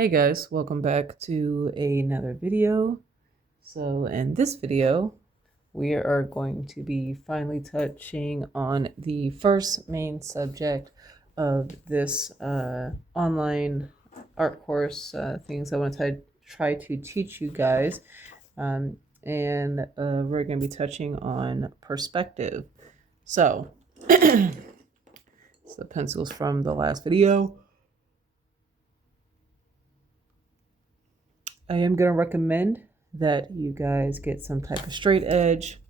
Hey guys, welcome back to another video. So in this video, we are going to be finally touching on the first main subject of this online art course, things I want to try to teach you guys. And we're going to be touching on perspective. So, it's the pencils from the last video. I am going to recommend that you guys get some type of straight edge,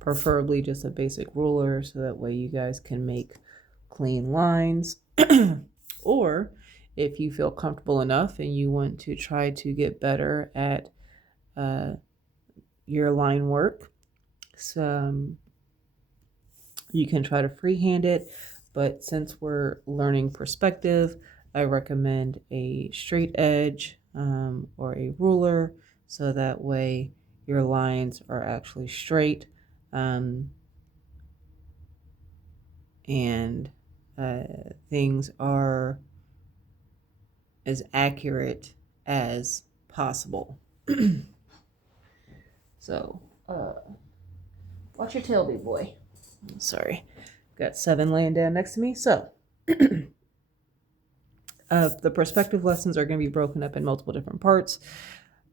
preferably just a basic ruler, so that way you guys can make clean lines. Or if you feel comfortable enough and you want to try to get better at your line work, you can try to freehand it, but since we're learning perspective, I recommend a straight edge or a ruler, so that way your lines are actually straight and things are as accurate as possible. So, watch your tail, big boy. Sorry, got 7 laying down next to me. So, the perspective lessons are going to be broken up in multiple different parts.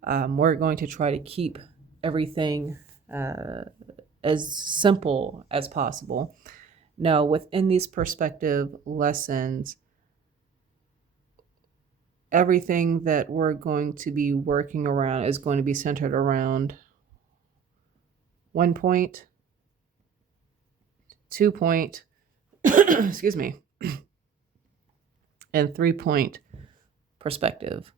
We're going to try to keep everything as simple as possible. Now, within these perspective lessons, everything that we're going to be working around is going to be centered around 1 point, 2 point, excuse me, and 3 point perspective.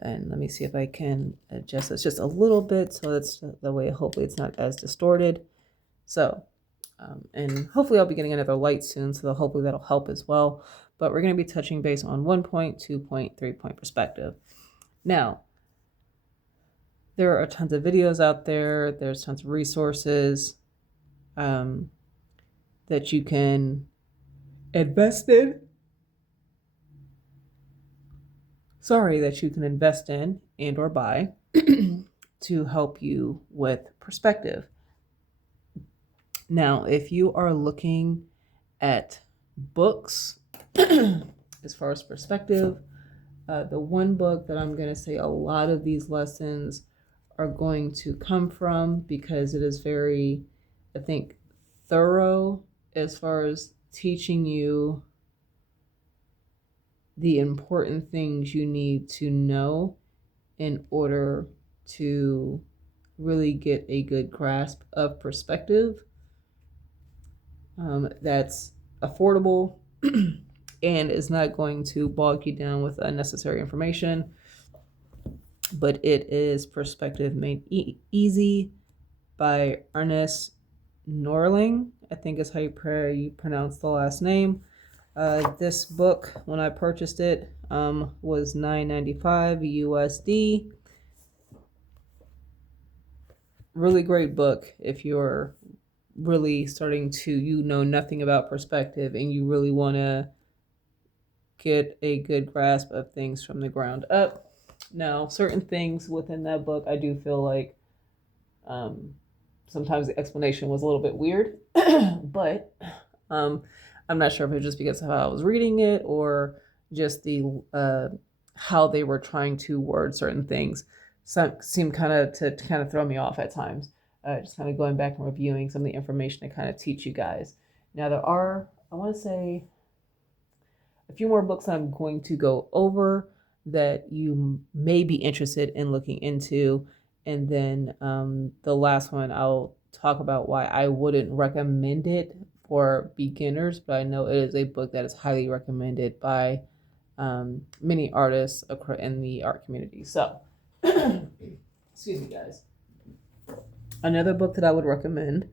And let me see if I can adjust this just a little bit so that's the way, hopefully it's not as distorted. So, and hopefully I'll be getting another light soon, so hopefully that'll help as well. But we're going to be touching base on 1 point, 2 point, 3 point perspective. Now, there are tons of videos out there. There's tons of resources that you can invest in. That you can invest in and or buy to help you with perspective. Now, if you are looking at books as far as perspective, the one book that I'm going to say a lot of these lessons are going to come from, because it is very, I think, thorough as far as teaching you the important things you need to know in order to really get a good grasp of perspective that's affordable and is not going to bog you down with unnecessary information. But it is Perspective Made Easy by Ernest Norling, I think is how you pronounce the last name. This book, when I purchased it, was $9.95 USD. Really great book if you're really starting to, know nothing about perspective and you really want to get a good grasp of things from the ground up. Now, certain things within that book, I do feel like sometimes the explanation was a little bit weird, but I'm not sure if it was just because of how I was reading it or just the how they were trying to word certain things. Some seemed to throw me off at times. Just kind of going back and reviewing some of the information to kind of teach you guys. Now there are, I want to say, a few more books I'm going to go over that you may be interested in looking into. And then the last one, I'll talk about why I wouldn't recommend it for beginners, but I know it is a book that is highly recommended by many artists in the art community. So, excuse me, guys. Another book that I would recommend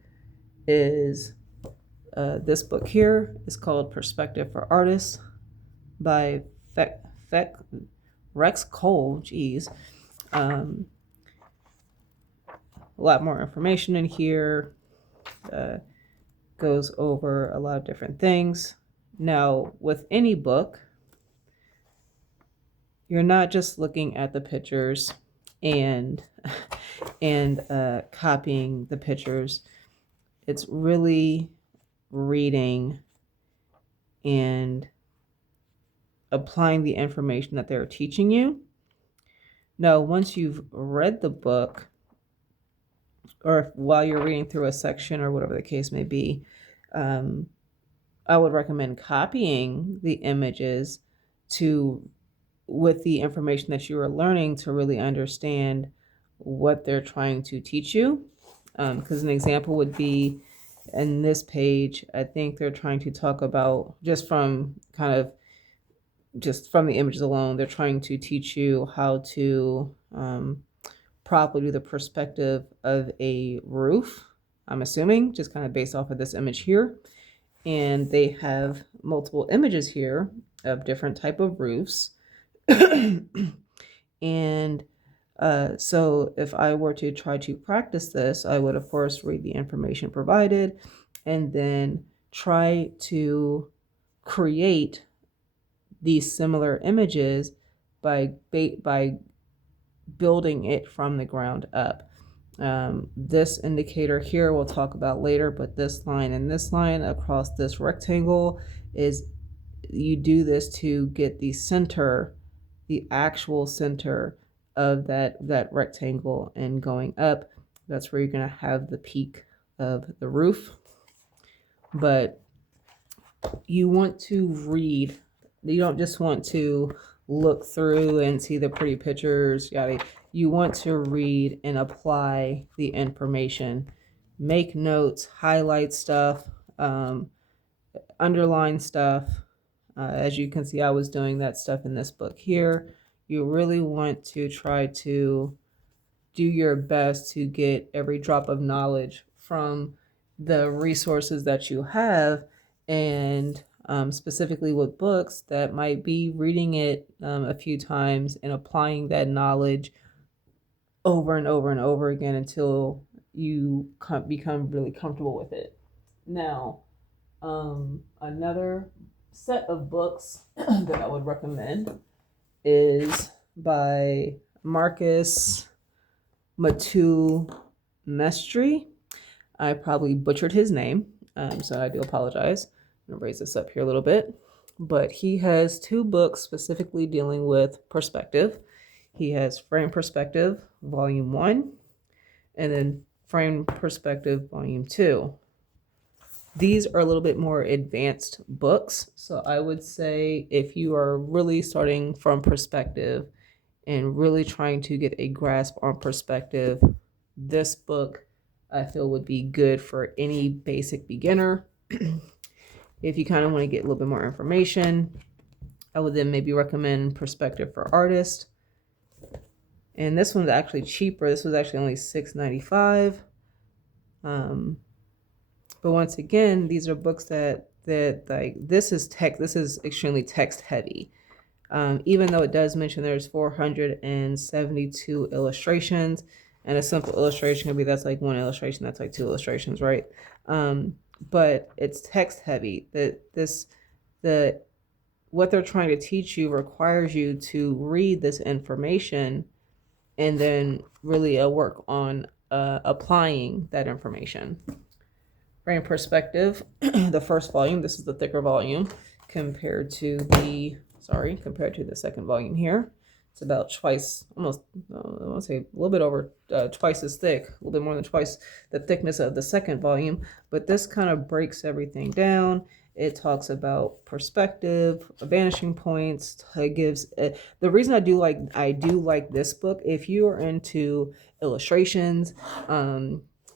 is this book here. It's called Perspective for Artists by Rex Cole. Geez. A lot more information in here. Goes over a lot of different things. Now, with any book, you're not just looking at the pictures and copying the pictures. It's really reading and applying the information that they're teaching you. Now, once you've read the book, or while you're reading through a section or whatever the case may be, I would recommend copying the images with the information that you are learning to really understand what they're trying to teach you. Because an example would be in this page, I think they're trying to talk about, just from the images alone, they're trying to teach you how to properly do the perspective of a roof, I'm assuming, just kind of based off of this image here. And they have multiple images here of different type of roofs. And so if I were to try to practice this, I would, of course, read the information provided and then try to create these similar images by building it from the ground up. This indicator here we'll talk about later, but this line and this line across this rectangle is, you do this to get the center, the actual center of that rectangle, and going up, that's where you're going to have the peak of the roof. But you want to read, you don't just want to look through and see the pretty pictures, yada. You want to read and apply the information, make notes, highlight stuff, underline stuff. As you can see, I was doing that stuff in this book here. You really want to try to do your best to get every drop of knowledge from the resources that you have, and specifically with books, that might be reading it a few times and applying that knowledge over and over and over again until you become really comfortable with it. Now, another set of books that I would recommend is by Marcus Mateu-Mestre. I probably butchered his name, so I do apologize. I'm gonna raise this up here a little bit. But he has 2 books specifically dealing with perspective. He has Frame Perspective, Volume 1, and then Frame Perspective, Volume 2. These are a little bit more advanced books. So I would say if you are really starting from perspective and really trying to get a grasp on perspective, this book I feel would be good for any basic beginner. If you kind of want to get a little bit more information, I would then maybe recommend Perspective for Artists. And this one's actually cheaper. This was actually only $6.95. But once again, these are books that like, this is extremely text heavy. Even though it does mention there's 472 illustrations, and a simple illustration can be, that's like 1 illustration, that's like 2 illustrations, right? But it's text heavy. What they're trying to teach you requires you to read this information and then really work on applying that information. Frame Perspective, the first volume, this is the thicker volume compared to the second volume here. It's about twice, almost, I want to say a little bit over twice as thick, a little bit more than twice the thickness of the second volume. But this kind of breaks everything down. It talks about perspective, vanishing points. It gives the reason I do like this book. If you are into illustrations,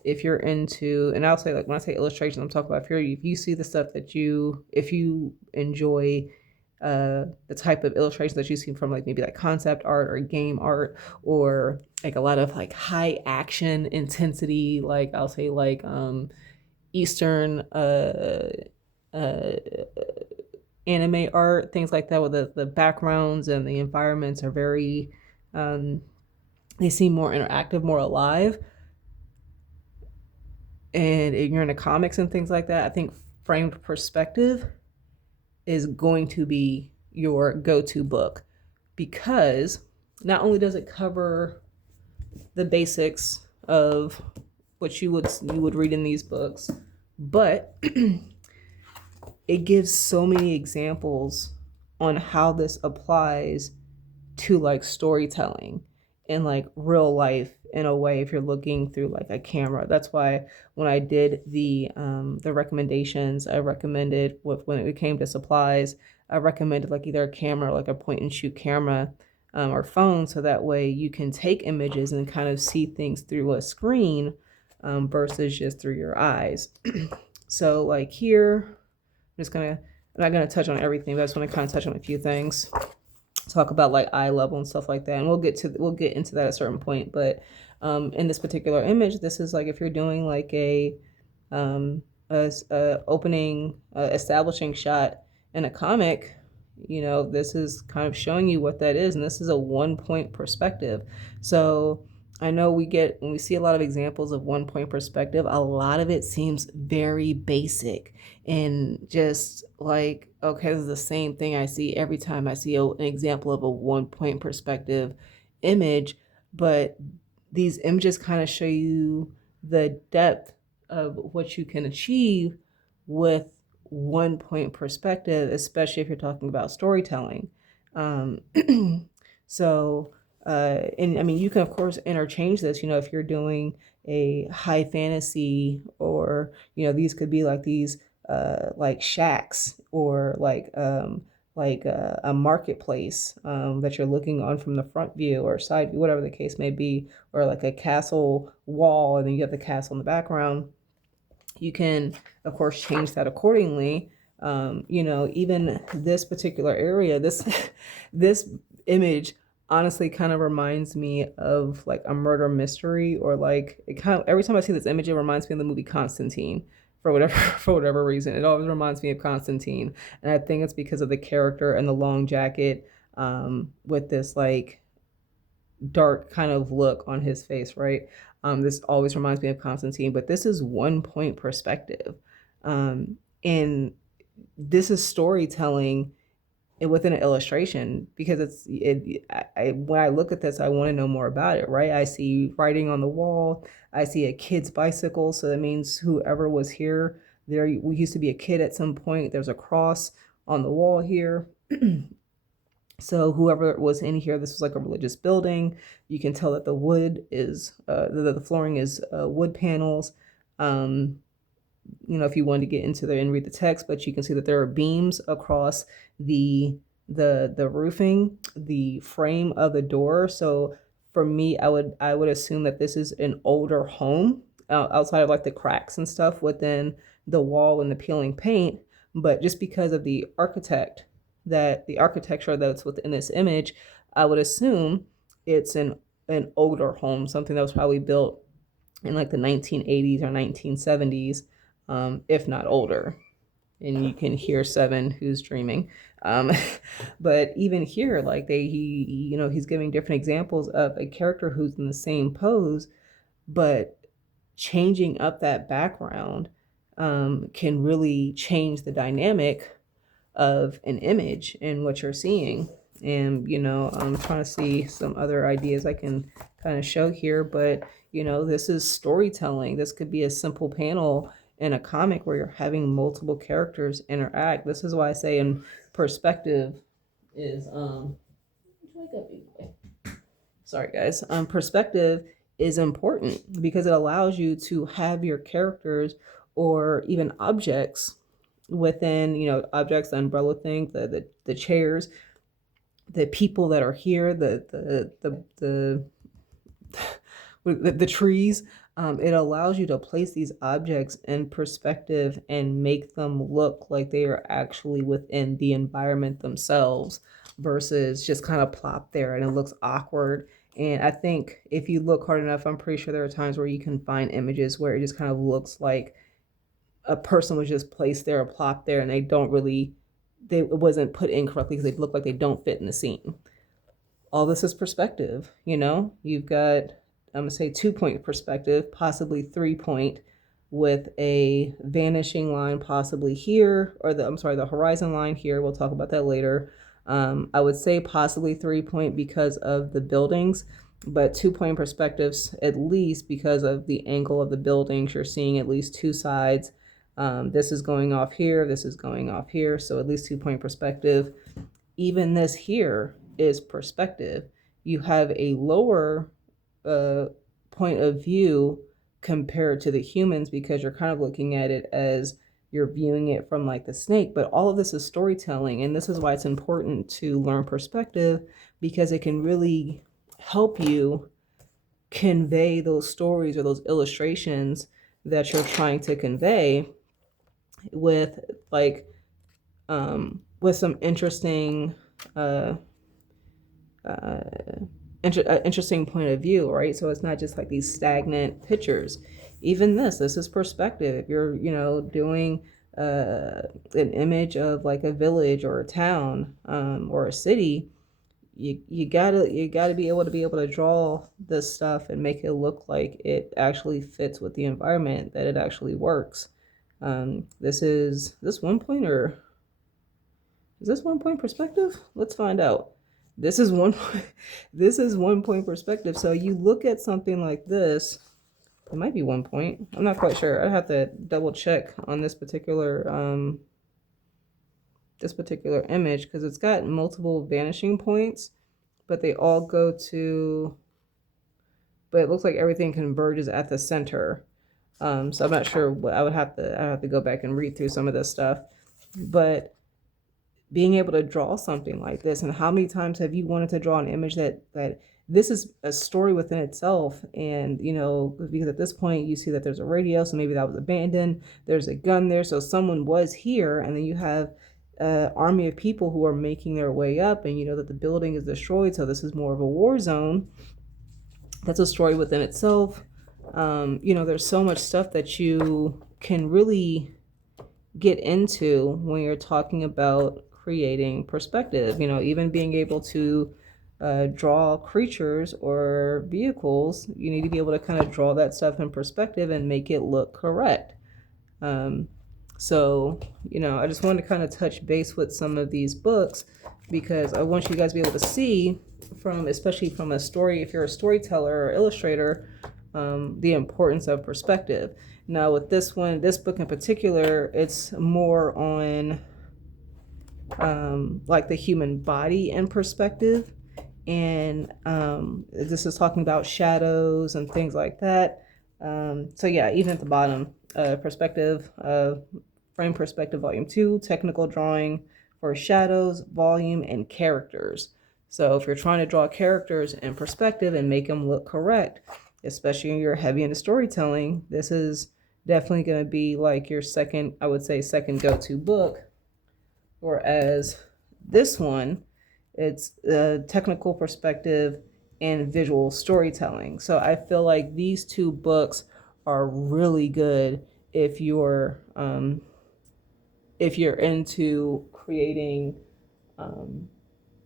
if you're into, and I'll say, like, when I say illustrations, I'm talking about if you see the stuff if you enjoy the type of illustrations that you see from, like, maybe like concept art or game art, or like a lot of like high action intensity, like I'll say like Eastern anime art, things like that, where the backgrounds and the environments are very they seem more interactive, more alive, and you're into comics and things like that, I think Framed Perspective is going to be your go-to book. because not only does it cover the basics of what you would read in these books, but it gives so many examples on how this applies to like storytelling and like real life in a way if you're looking through like a camera. That's why when I did the recommendations, I recommended when it came to supplies, I recommended like either a camera, like a point and shoot camera, or phone, so that way you can take images and kind of see things through a screen, versus just through your eyes. So like here, I'm not gonna touch on everything, but I just want to kind of touch on a few things, talk about like eye level and stuff like that, and we'll get into that at a certain point. But in this particular image, this is like if you're doing like a opening establishing shot in a comic, this is kind of showing you what that is, and this is a 1-point perspective. So I know when we see a lot of examples of 1-point perspective, a lot of it seems very basic and just like, okay, this is the same thing I see every time I see an example of a 1-point perspective image. But these images kind of show you the depth of what you can achieve with 1-point perspective, especially if you're talking about storytelling. So, and I mean, you can of course interchange this, if you're doing a high fantasy, or, these could be like these like shacks, or like a marketplace that you're looking on from the front view or side view, whatever the case may be, or like a castle wall, and then you have the castle in the background. You can, of course, change that accordingly. Even this particular area, this image honestly kind of reminds me of like a murder mystery, or like it kind of, every time I see this image, it reminds me of the movie Constantine. For whatever reason, it always reminds me of Constantine, and I think it's because of the character and the long jacket, with this like dark kind of look on his face, right? This always reminds me of Constantine, but this is 1-point perspective, and this is storytelling within an illustration, because when I look at this, I want to know more about it, right? I see writing on the wall. I see a kid's bicycle, so that means whoever was here, there used to be a kid at some point. There's a cross on the wall here. So whoever was in here, this was like a religious building. You can tell that the wood is the flooring is wood panels. If you wanted to get into there and read the text, but you can see that there are beams across the roofing, the frame of the door. So for me, I would assume that this is an older home, outside of like the cracks and stuff within the wall and the peeling paint. But just because of the architecture that's within this image, I would assume it's an older home, something that was probably built in like the 1980s or 1970s, if not older. And you can hear Seven who's dreaming. But even here, like he's giving different examples of a character who's in the same pose, but changing up that background can really change the dynamic of an image and what you're seeing. And I'm trying to see some other ideas I can kind of show here, but this is storytelling. This could be a simple panel in a comic where you're having multiple characters interact. This is why I say in perspective is sorry guys, perspective is important, because it allows you to have your characters or even objects within, objects, the umbrella thing, the chairs, the people that are here, the trees. It allows you to place these objects in perspective and make them look like they are actually within the environment themselves, versus just kind of plop there and it looks awkward. And I think if you look hard enough, I'm pretty sure there are times where you can find images where it just kind of looks like a person was just placed there or plopped there, and it wasn't put in correctly because they look like they don't fit in the scene. All this is perspective. You've got, I'm gonna say 2-point perspective, possibly 3-point, with a vanishing line possibly here, or the horizon line here. We'll talk about that later. I would say possibly 3-point because of the buildings, but 2-point perspectives at least because of the angle of the buildings. You're seeing at least two sides. This is going off here, this is going off here, so at least 2-point perspective. Even this here is perspective. You have a lower point of view compared to the humans because you're kind of looking at it as you're viewing it from like the snake, but all of this is storytelling. And this is why it's important to learn perspective, because it can really help you convey those stories or those illustrations that you're trying to convey with like with some interesting interesting point of view, right? So it's not just like these stagnant pictures. Even this is perspective. If you're, doing an image of like a village or a town or a city, you gotta be able to draw this stuff and make it look like it actually fits with the environment, that it actually works. This 1-point, or is this 1-point perspective? Let's find out. This is 1-point perspective. So you look at something like this. It might be 1-point. I'm not quite sure. I'd have to double check on this particular image, because it's got multiple vanishing points, but they all go to. But it looks like everything converges at the center. So I'm not sure what I would have to go back and read through some of this stuff, but being able to draw something like this, and how many times have you wanted to draw an image that this is a story within itself? And because at this point you see that there's a radio, so maybe that was abandoned, there's a gun there, so someone was here, and then you have an army of people who are making their way up, and you know that the building is destroyed, so this is more of a war zone. That's a story within itself. There's so much stuff that you can really get into when you're talking about creating perspective. Even being able to draw creatures or vehicles, you need to be able to kind of draw that stuff in perspective and make it look correct. So I just wanted to kind of touch base with some of these books, because I want you guys to be able to see especially from a story, if you're a storyteller or illustrator, the importance of perspective. Now with this book in particular, it's more on like the human body in perspective, and this is talking about shadows and things like that. So yeah, even at the bottom, perspective, frame perspective, volume 2, technical drawing for shadows, volume, and characters. So if you're trying to draw characters in perspective and make them look correct, especially when you're heavy into storytelling, this is definitely going to be like your second go-to book. Whereas this one, it's technical perspective and visual storytelling. So I feel like these two books are really good if you're into creating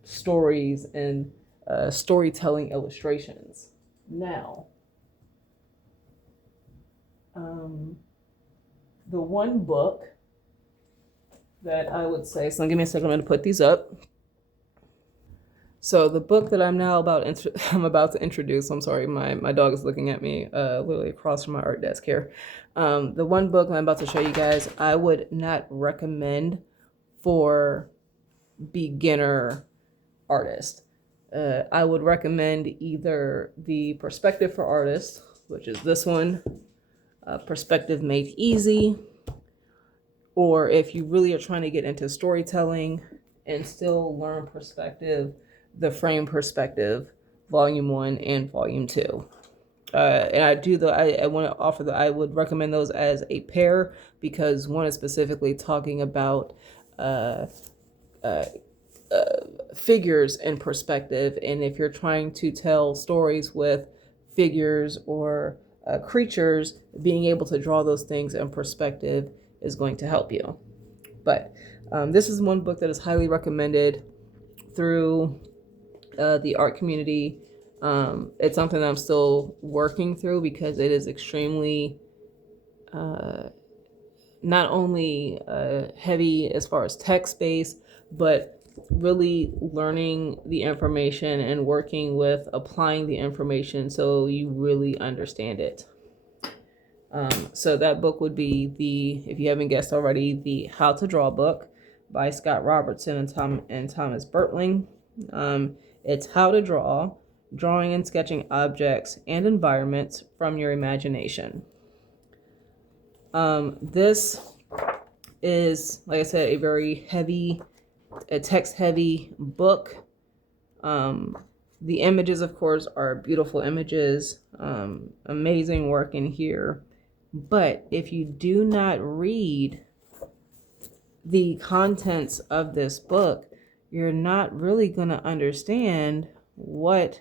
stories and storytelling illustrations. Now, the one book that I would say, so give me a second, I'm going to put these up. So the book that I'm about to introduce, I'm sorry, my dog is looking at me literally across from my art desk here. The one book I'm about to show you guys, I would not recommend for beginner artists. I would recommend either the Perspective for Artists, which is this one, Perspective Made Easy, or if you really are trying to get into storytelling and still learn perspective, the Frame Perspective, Volume 1 and Volume 2. And I want to offer that I would recommend those as a pair, because one is specifically talking about figures in perspective, and if you're trying to tell stories with figures or creatures, being able to draw those things in perspective is going to help you. But this is one book that is highly recommended through the art community. It's something that I'm still working through, because it is extremely not only heavy as far as text space, but really learning the information and working with applying the information so you really understand it. So that book would be if you haven't guessed already, the How to Draw book by Scott Robertson and Thomas Bertling. It's how to draw, drawing and sketching objects and environments from your imagination. This is, like I said, a very text-heavy book. The images, of course, are beautiful images, amazing work in here. But if you do not read the contents of this book, you're not really going to understand what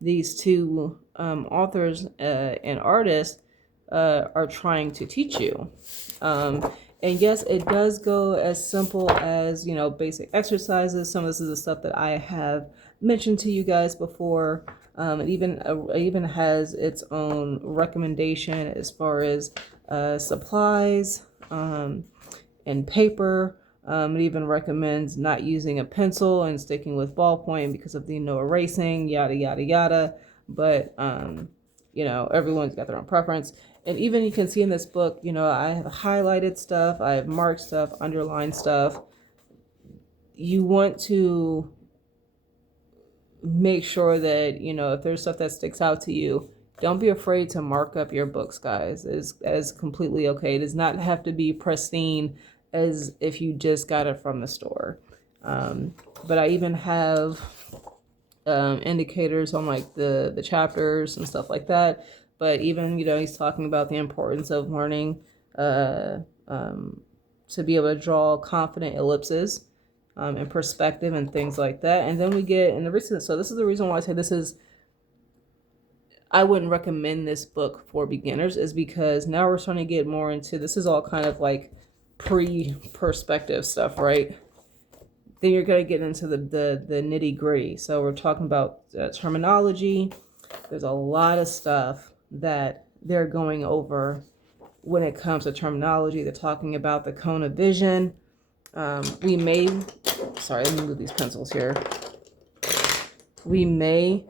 these two authors and artists are trying to teach you. And yes, it does go as simple as, basic exercises. Some of this is the stuff that I have mentioned to you guys before. It even has its own recommendation as far as supplies and paper. It even recommends not using a pencil and sticking with ballpoint because of the no erasing, yada, yada, yada. But, everyone's got their own preference. And even you can see in this book, I have highlighted stuff, I have marked stuff, underlined stuff. You want to make sure that, if there's stuff that sticks out to you, don't be afraid to mark up your books, guys. It's completely okay. It does not have to be pristine as if you just got it from the store. But I even have indicators on like the chapters and stuff like that. But even, he's talking about the importance of learning to be able to draw confident ellipses and perspective and things like that. And then we get in the recent, so this is the reason why I say I wouldn't recommend this book for beginners, is because now we're starting to get more into, this is all kind of like pre-perspective stuff, right? Then you're going to get into the nitty gritty. So we're talking about terminology. There's a lot of stuff that they're going over when it comes to terminology. They're talking about the cone of vision. Let me move these pencils here. We may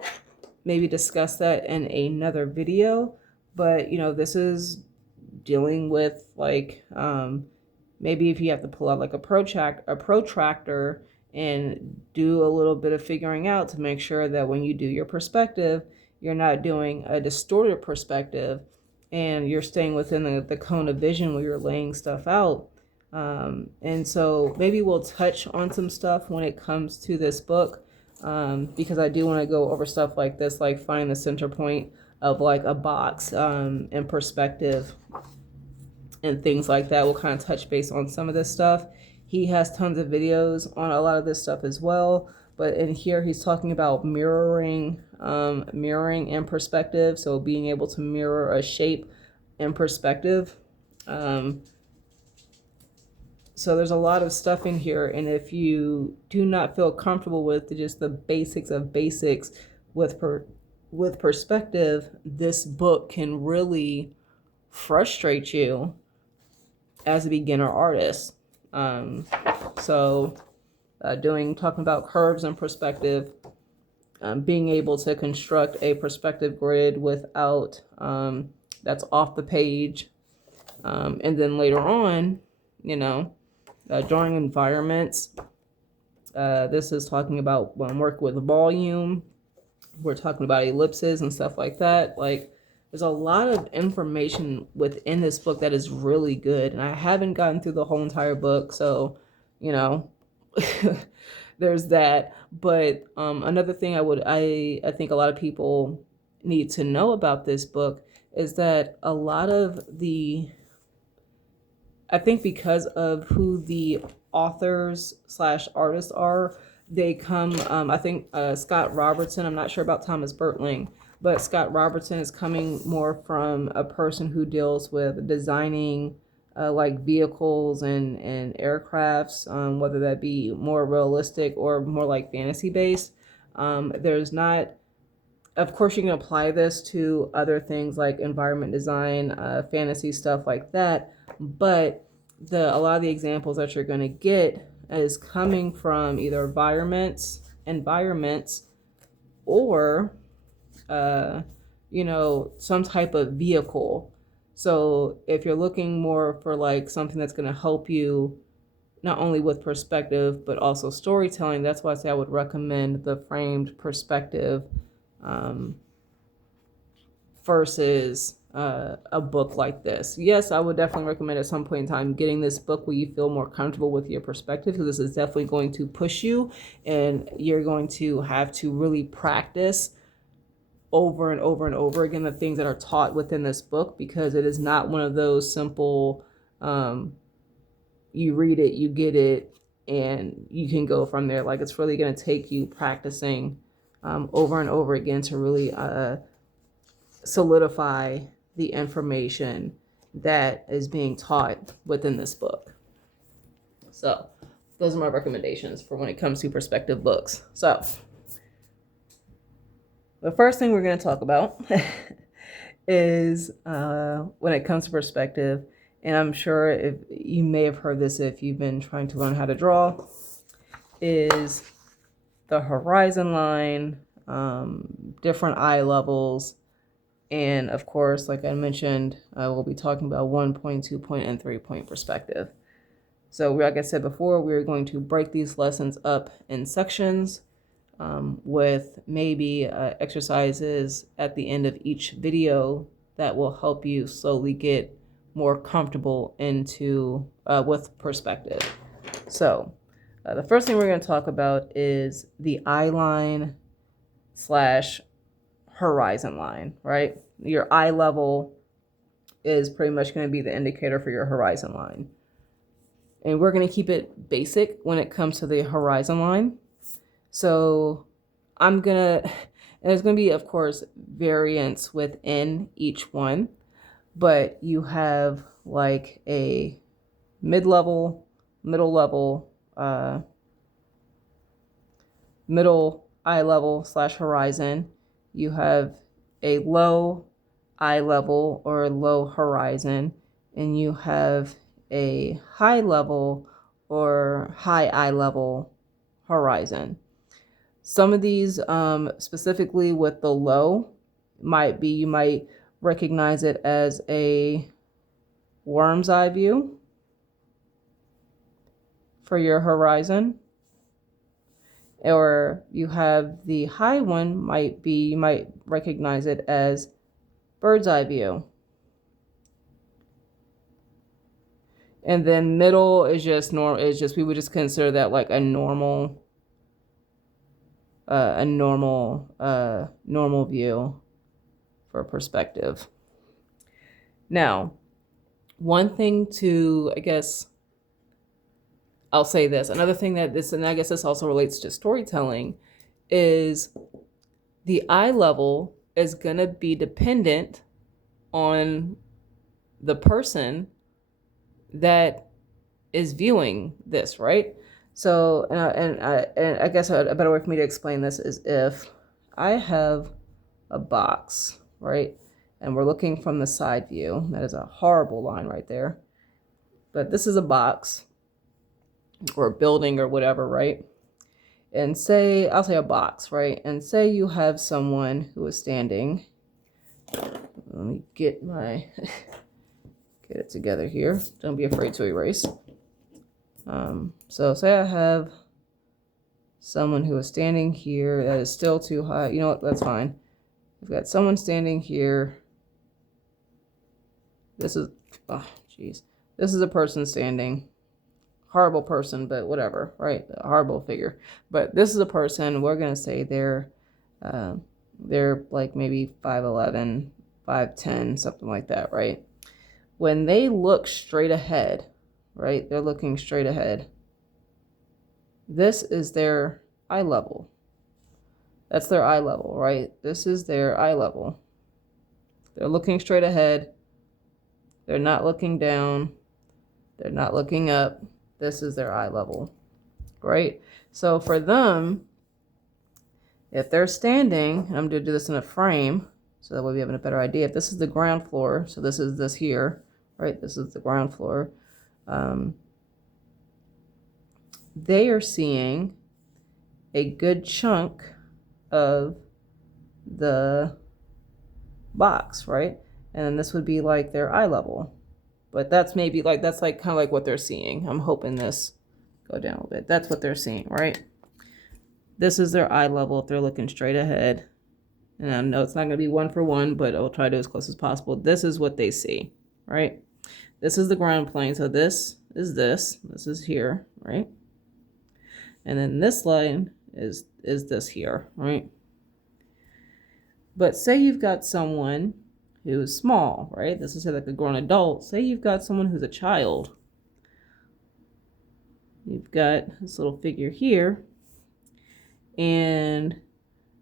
maybe discuss that in another video, but this is dealing with like maybe if you have to pull out like a protractor and do a little bit of figuring out to make sure that when you do your perspective, you're not doing a distorted perspective and you're staying within the cone of vision where you're laying stuff out. And so maybe we'll touch on some stuff when it comes to this book, because I do want to go over stuff like this, like finding the center point of like a box and perspective and things like that. We'll kind of touch base on some of this stuff. He has tons of videos on a lot of this stuff as well. But in here, he's talking about mirroring in perspective. So being able to mirror a shape in perspective. So there's a lot of stuff in here. And if you do not feel comfortable with just the basics of basics with perspective, this book can really frustrate you as a beginner artist. Talking about curves and perspective, being able to construct a perspective grid without that's off the page, and then later on, drawing environments. This is talking about when work with volume. We're talking about ellipses and stuff like that. Like, there's a lot of information within this book that is really good, and I haven't gotten through the whole entire book, so there's that. But another thing I think a lot of people need to know about this book is that a lot of I think because of who the authors / artists are, they come, I think Scott Robertson, I'm not sure about Thomas Bertling, but Scott Robertson is coming more from a person who deals with designing like vehicles and aircrafts, whether that be more realistic or more like fantasy based. There's not, of course you can apply this to other things like environment design, fantasy stuff like that, but a lot of the examples that you're going to get is coming from either environments, or you know, some type of vehicle. So if you're looking more for like something that's going to help you not only with perspective but also storytelling, that's why I say I would recommend the framed perspective versus a book like this. Yes, I would definitely recommend at some point in time getting this book where you feel more comfortable with your perspective, because this is definitely going to push you, and you're going to have to really practice over and over and over again the things that are taught within this book, because it is not one of those simple you read it, you get it, and you can go from there. Like, it's really going to take you practicing over and over again to really solidify the information that is being taught within this book. So those are my recommendations for when it comes to perspective books. So the first thing we're going to talk about is when it comes to perspective, and I'm sure if you may have heard this if you've been trying to learn how to draw, is the horizon line, different eye levels, and of course, like I mentioned, we'll be talking about 1 point, 2 point, and 3 point perspective. So like I said before, we're going to break these lessons up in sections with maybe exercises at the end of each video that will help you slowly get more comfortable into with perspective. So the first thing we're going to talk about is the eye line / horizon line, right? Your eye level is pretty much going to be the indicator for your horizon line. And we're going to keep it basic when it comes to the horizon line. So there's going to be, of course, variance within each one, but you have like a mid-level, middle level, middle eye level / horizon. You have a low eye level or low horizon, and you have a high level or high eye level horizon. Some of these, specifically with the low, you might recognize it as a worm's eye view for your horizon. Or you have the high one, you might recognize it as bird's eye view. And then middle is just normal. It's just, we would just consider that like a normal view for perspective. Now, one thing to, I guess, I'll say this. Another thing and I guess this also relates to storytelling, is the eye level is going to be dependent on the person that is viewing this, right? So, and I guess a better way for me to explain this is if I have a box, right? And we're looking from the side view. That is a horrible line right there. But this is a box or a building or whatever, right? And I'll say a box, right? And say you have someone who is standing. Let me get it together here. Don't be afraid to erase. So say I have someone who is standing here that is still too high. You know what? That's fine. I've got someone standing here. This is a person standing. Horrible person, but whatever, right? A horrible figure. But this is a person. We're gonna say they're like maybe 5'11", 5'10", something like that, right? When they look straight ahead, right? They're looking straight ahead. This is their eye level. That's their eye level, right? This is their eye level. They're looking straight ahead. They're not looking down. They're not looking up. This is their eye level, right? So for them, if they're standing, I'm going to do this in a frame so that way we have a better idea. If this is the ground floor, so this is this here, right? This is the ground floor. they are seeing a good chunk of the box, right? And then this would be like their eye level. But that's maybe like, that's like kind of like what they're seeing. I'm hoping this go down a little bit. That's what they're seeing, right? This is their eye level if they're looking straight ahead. And I know it's not going to be one for one, but I'll try to do as close as possible. This is what they see, right? This is the ground plane. So this is here, right? And then this line is this here, right? But say you've got someone who's small, right? This is like a grown adult. Say you've got someone who's a child. You've got this little figure here. And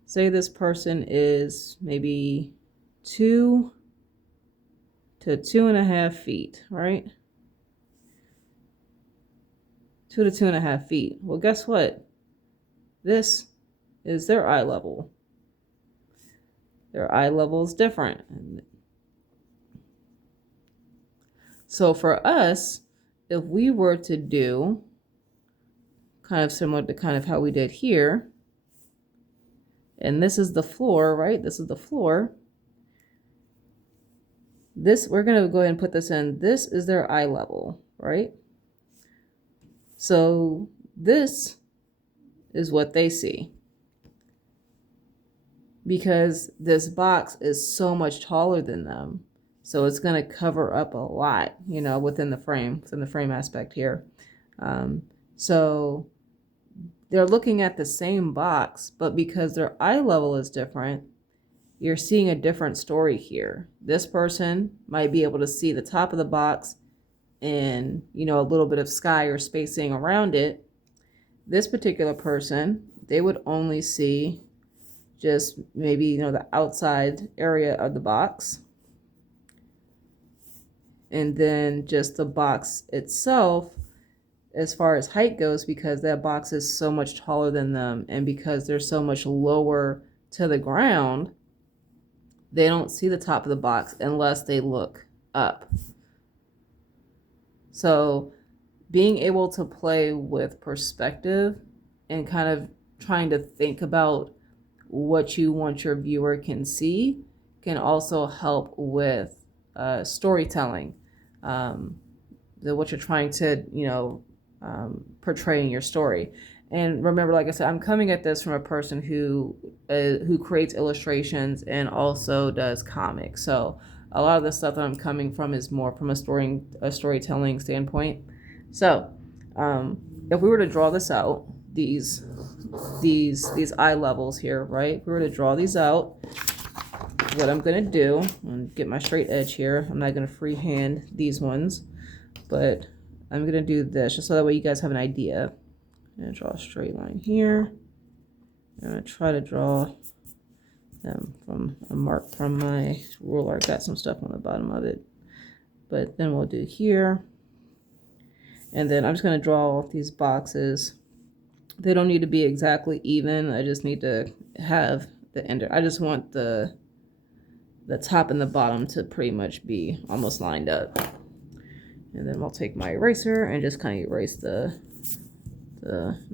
say this person is maybe 2 to 2.5 feet, right? 2 to 2.5 feet. Well, guess what? This is their eye level. Their eye level is different. So for us, if we were to do kind of similar to kind of how we did here, and this is the floor, right? This is the floor. This, we're going to go ahead and put this in. This is their eye level, right? So this is what they see. Because this box is so much taller than them. So it's going to cover up a lot, you know, within the frame aspect here. So they're looking at the same box, but because their eye level is different, you're seeing a different story here. This person might be able to see the top of the box and, you know, a little bit of sky or spacing around it. This particular person, they would only see just maybe, you know, the outside area of the box. And then just the box itself, as far as height goes, because that box is so much taller than them and because they're so much lower to the ground, they don't see the top of the box unless they look up. So being able to play with perspective and kind of trying to think about what you want your viewer can see can also help with storytelling, what you're trying to, you know, portray in your story. And remember, like I said, I'm coming at this from a person who creates illustrations and also does comics. So a lot of the stuff that I'm coming from is more from a storytelling standpoint. So if we were to draw this out, these eye levels here, right? If we were to draw these out, what I'm gonna do, and get my straight edge here. I'm not gonna freehand these ones, but I'm gonna do this just so that way you guys have an idea. I'm gonna draw a straight line here. I'm gonna try to draw them from a mark from my ruler. I got some stuff on the bottom of it, but then we'll do here. And then I'm just gonna draw these boxes. They don't need to be exactly even. I just need to have the end. I just want the top and the bottom to pretty much be almost lined up. And then I'll take my eraser and just kind of erase the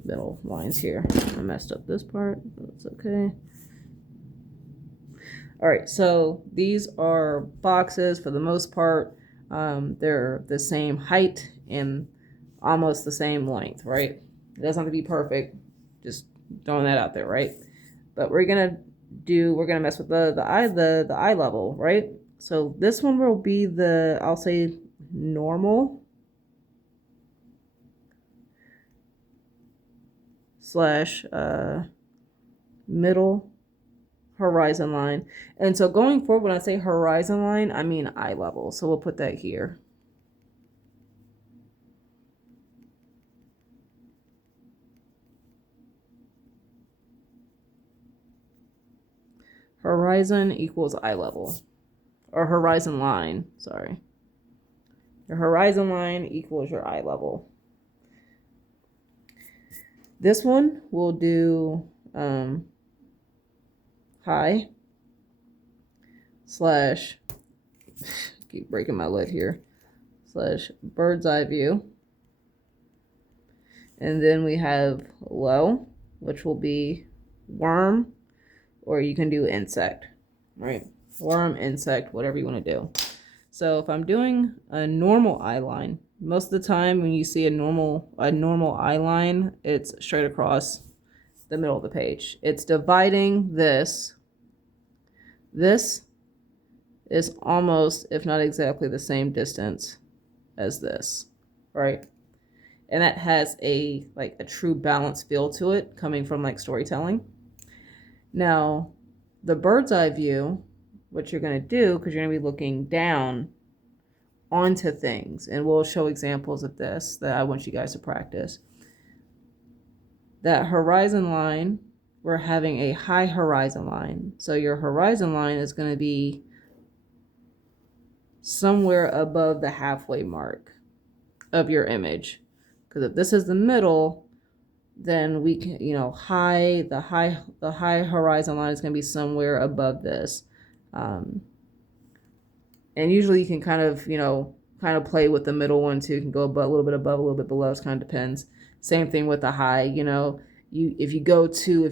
middle lines here. I messed up this part, but it's okay. All right, so these are boxes for the most part. They're the same height and almost the same length, right? It doesn't have to be perfect, just throwing that out there, right? But we're gonna mess with the eye level, right? So this one will be the, I'll say, normal slash middle horizon line. And so going forward, when I say horizon line, I mean eye level. So we'll put that here. Horizon equals eye level, or horizon line, sorry. Your horizon line equals your eye level. This one we'll do high slash, keep breaking my lid here, slash bird's eye view. And then we have low, which will be worm, or you can do insect, right? Worm, insect, whatever you want to do. So if I'm doing a normal eye line, most of the time when you see a normal eye line, it's straight across the middle of the page. It's dividing this. This is almost, if not exactly, the same distance as this, right? And that has a true balance feel to it, coming from like storytelling. Now, the bird's eye view, what you're going to do, because you're going to be looking down onto things, and we'll show examples of this that I want you guys to practice. That horizon line, we're having a high horizon line. So your horizon line is going to be somewhere above the halfway mark of your image. Because if this is the middle, then we can, the high horizon line is going to be somewhere above this. And usually you can kind of play with the middle one too. You can go above, a little bit above, a little bit below. It kind of depends. Same thing with the high, if you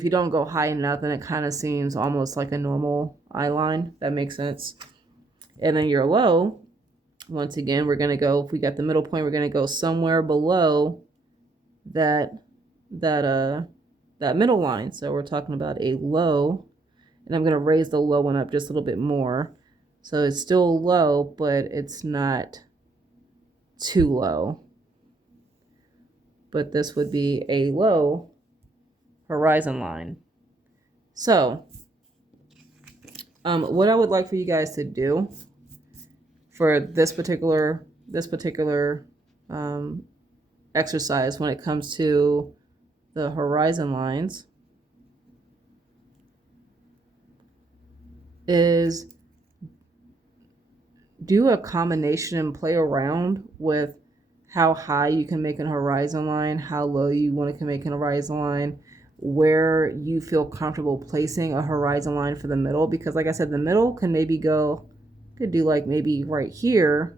don't go high enough, then it kind of seems almost like a normal eye line. That makes sense. And then your low, once again, we're going to go, if we got the middle point, we're going to go somewhere below that middle line. So we're talking about a low, and I'm going to raise the low one up just a little bit more. So it's still low, but it's not too low. But this would be a low horizon line. So what I would like for you guys to do for this particular exercise when it comes to the horizon lines is do a combination and play around with how high you can make a horizon line, how low you want to make a horizon line, where you feel comfortable placing a horizon line for the middle. Because like I said, the middle can maybe could do like maybe right here,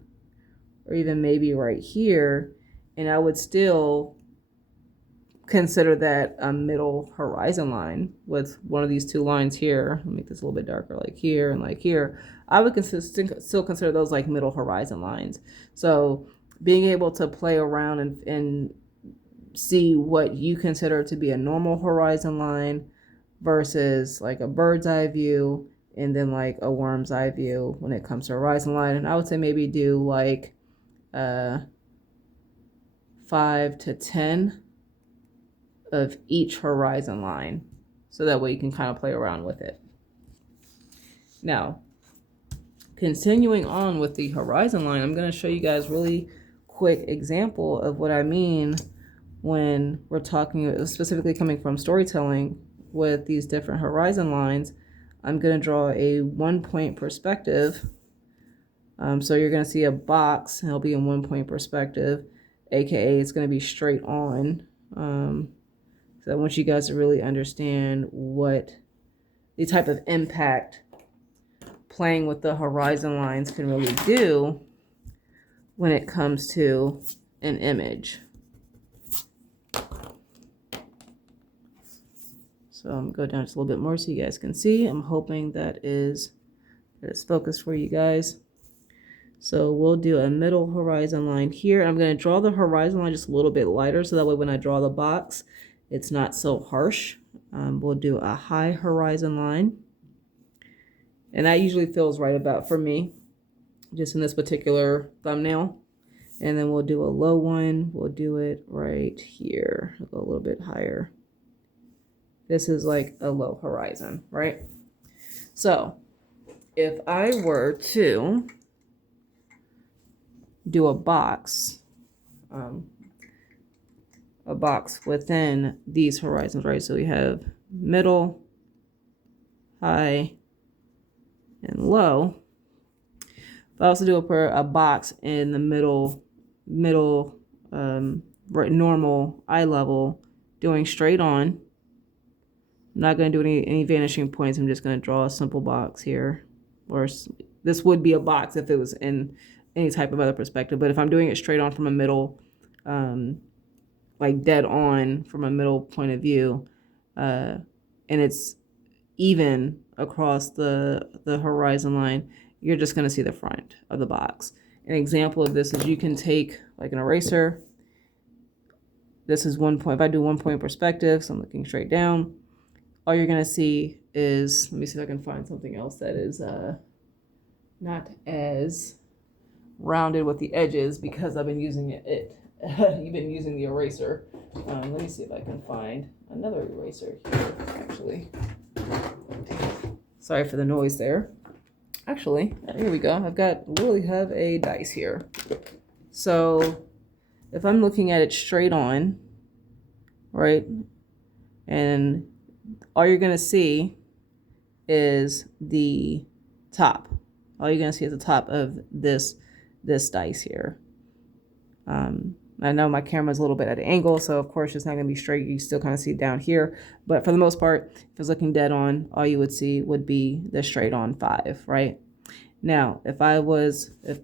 or even maybe right here, and I would still consider that a middle horizon line with one of these two lines here. I'll make this a little bit darker, like here and like here. I would still consider those like middle horizon lines. So being able to play around and see what you consider to be a normal horizon line versus like a bird's eye view, and then like a worm's eye view when it comes to horizon line. And I would say maybe do like 5 to 10 of each horizon line, so that way you can kind of play around with it. Now, continuing on with the horizon line, I'm going to show you guys really quick example of what I mean when we're talking, specifically coming from storytelling, with these different horizon lines. I'm going to draw a 1-point perspective. So you're going to see a box, and it'll be in 1-point perspective, aka it's going to be straight on. So I want you guys to really understand what the type of impact playing with the horizon lines can really do when it comes to an image. So I'm going to go down just a little bit more so you guys can see. I'm hoping that it's focused for you guys. So we'll do a middle horizon line here. I'm going to draw the horizon line just a little bit lighter, so that way when I draw the box, it's not so harsh. We'll do a high horizon line. And that usually feels right about for me, just in this particular thumbnail. And then we'll do a low one. We'll do it right here. I'll go a little bit higher. This is like a low horizon, right? So if I were to do a box within these horizons, right? So we have middle, high, and low. If I also do a box in the middle, right, normal eye level, doing straight on. I'm not going to do any vanishing points. I'm just going to draw a simple box here. Or this would be a box if it was in any type of other perspective. But if I'm doing it straight on from a middle like dead on from a middle point of view, and it's even across the horizon line, you're just going to see the front of the box. An example of this is you can take like an eraser. This is 1 point. If I do 1 point perspective, so I'm looking straight down, all you're going to see is, let me see if I can find something else that is not as rounded with the edges, because I've been using you've been using the eraser. Let me see if I can find another eraser here, actually. Sorry for the noise there. Actually, here we go. Literally have a dice here. So if I'm looking at it straight on, right, and all you're gonna see is the top. All you're gonna see is the top of this dice here. I know my camera's a little bit at an angle, so of course it's not going to be straight. You still kind of see down here. But for the most part, if it's looking dead on, all you would see would be the straight on 5, right? Now, if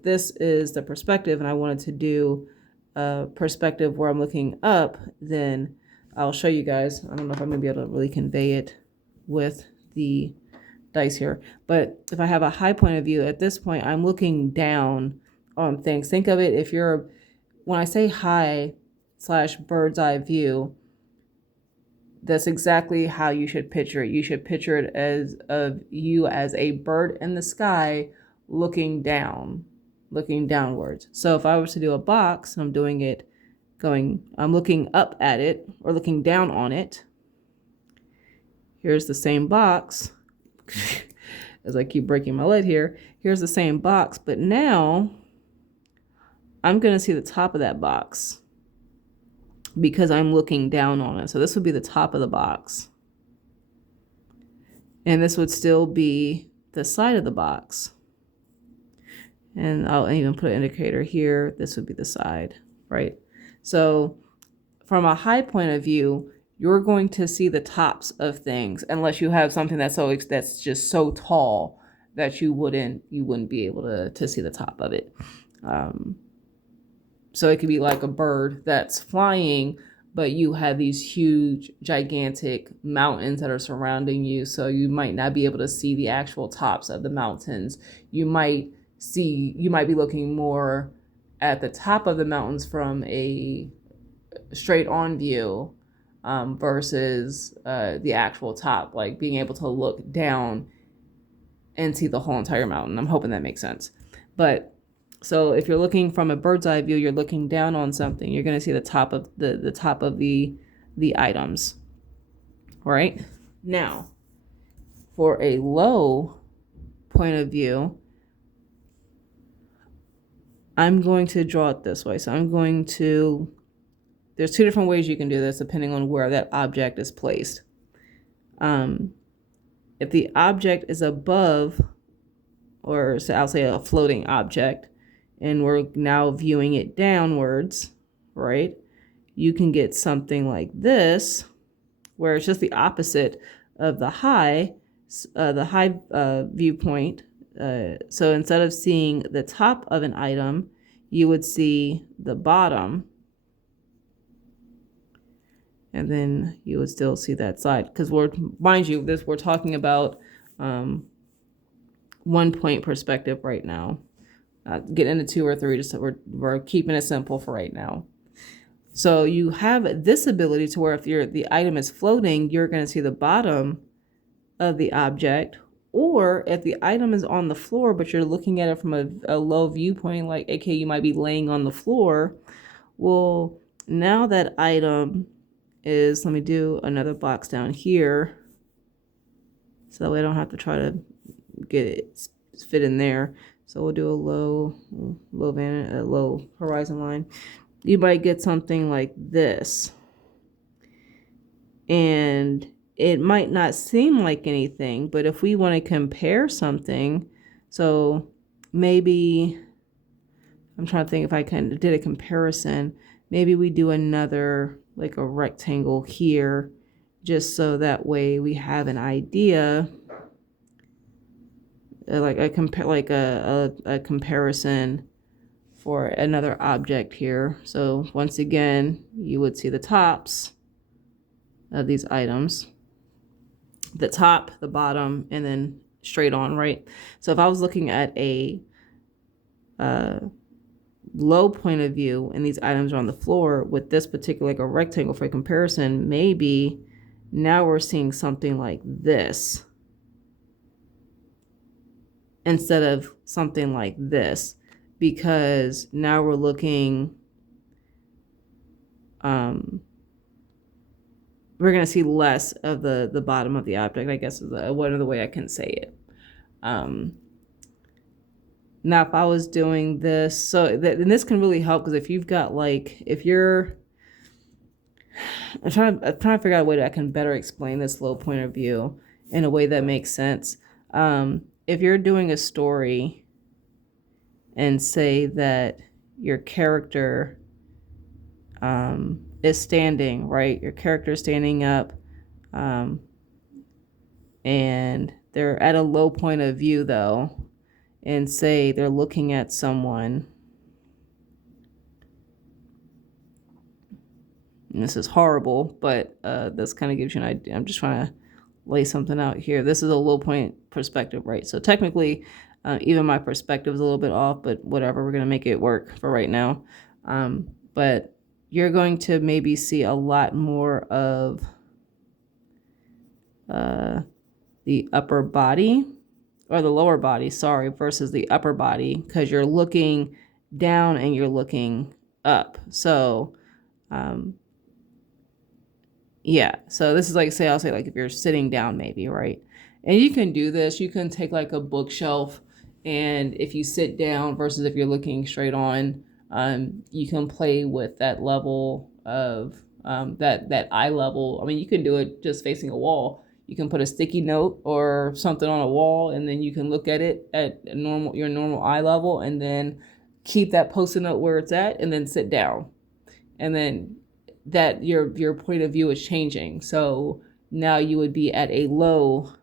this is the perspective and I wanted to do a perspective where I'm looking up, then I'll show you guys. I don't know if I'm going to be able to really convey it with the dice here. But if I have a high point of view, at this point, I'm looking down on things. Think of it, when I say high / bird's eye view, that's exactly how you should picture it. You should picture it as you as a bird in the sky looking downwards. So if I was to do a box, I'm looking up at it or looking down on it. Here's the same box. As I keep breaking my lid here, here's the same box, but now I'm going to see the top of that box because I'm looking down on it. So this would be the top of the box. And this would still be the side of the box. And I'll even put an indicator here. This would be the side, right? So from a high point of view, you're going to see the tops of things unless you have something that's just so tall that you wouldn't be able to see the top of it. So it could be like a bird that's flying, but you have these huge, gigantic mountains that are surrounding you. So you might not be able to see the actual tops of the mountains. You might be looking more at the top of the mountains from a straight on view versus the actual top, like being able to look down and see the whole entire mountain. I'm hoping that makes sense. But so if you're looking from a bird's eye view, you're looking down on something, you're going to see the top of the top of the items. All right. Now, for a low point of view, I'm going to draw it this way. So there's 2 different ways you can do this depending on where that object is placed. If the object is above, or so I'll say a floating object, and we're now viewing it downwards, right? You can get something like this, where it's just the opposite of the high viewpoint. So instead of seeing the top of an item, you would see the bottom, and then you would still see that side. Because we're talking about 1 point perspective right now. Get into 2 or 3, just we're keeping it simple for right now. So you have this ability to where if the item is floating, you're going to see the bottom of the object, or if the item is on the floor, but you're looking at it from a low viewpoint, like aka you might be laying on the floor. Well, now that item is, let me do another box down here, so that way I don't have to try to get it fit in there. So we'll do a low horizon line. You might get something like this. And it might not seem like anything, but if we want to compare something, so maybe, I'm trying to think if I did a comparison, maybe we do another, like a rectangle here, just so that way we have an idea, like a comparison for another object here. So once again, you would see the tops of these items, the top, the bottom, and then straight on, right? So if I was looking at a low point of view and these items are on the floor with this particular, like a rectangle for comparison, maybe now we're seeing something like this instead of something like this, because now we're looking, we're going to see less of the bottom of the object, I guess is one of the way I can say it. Now, if I was doing this, so then this can really help, because if you've got like, if you're, I'm trying to figure out a way that I can better explain this low point of view in a way that makes sense. If you're doing a story and say that your character is standing, right? Your character is standing up, and they're at a low point of view though, and say they're looking at someone. And this is horrible, but this kind of gives you an idea. I'm just trying to lay something out here. This is a low point perspective, right? So technically, even my perspective is a little bit off, but whatever, we're going to make it work for right now. But you're going to maybe see a lot more of the upper body, or the lower body, sorry, versus the upper body, because you're looking down and you're looking up. So, yeah, so this is like, say, I'll say like if you're sitting down maybe, right? And you can do this, you can take like a bookshelf, and if you sit down versus if you're looking straight on, you can play with that level of, that eye level. I mean, you can do it just facing a wall. You can put a sticky note or something on a wall, and then you can look at it at your normal eye level, and then keep that Post-it note where it's at, and then sit down. And then that your point of view is changing. So now you would be at a low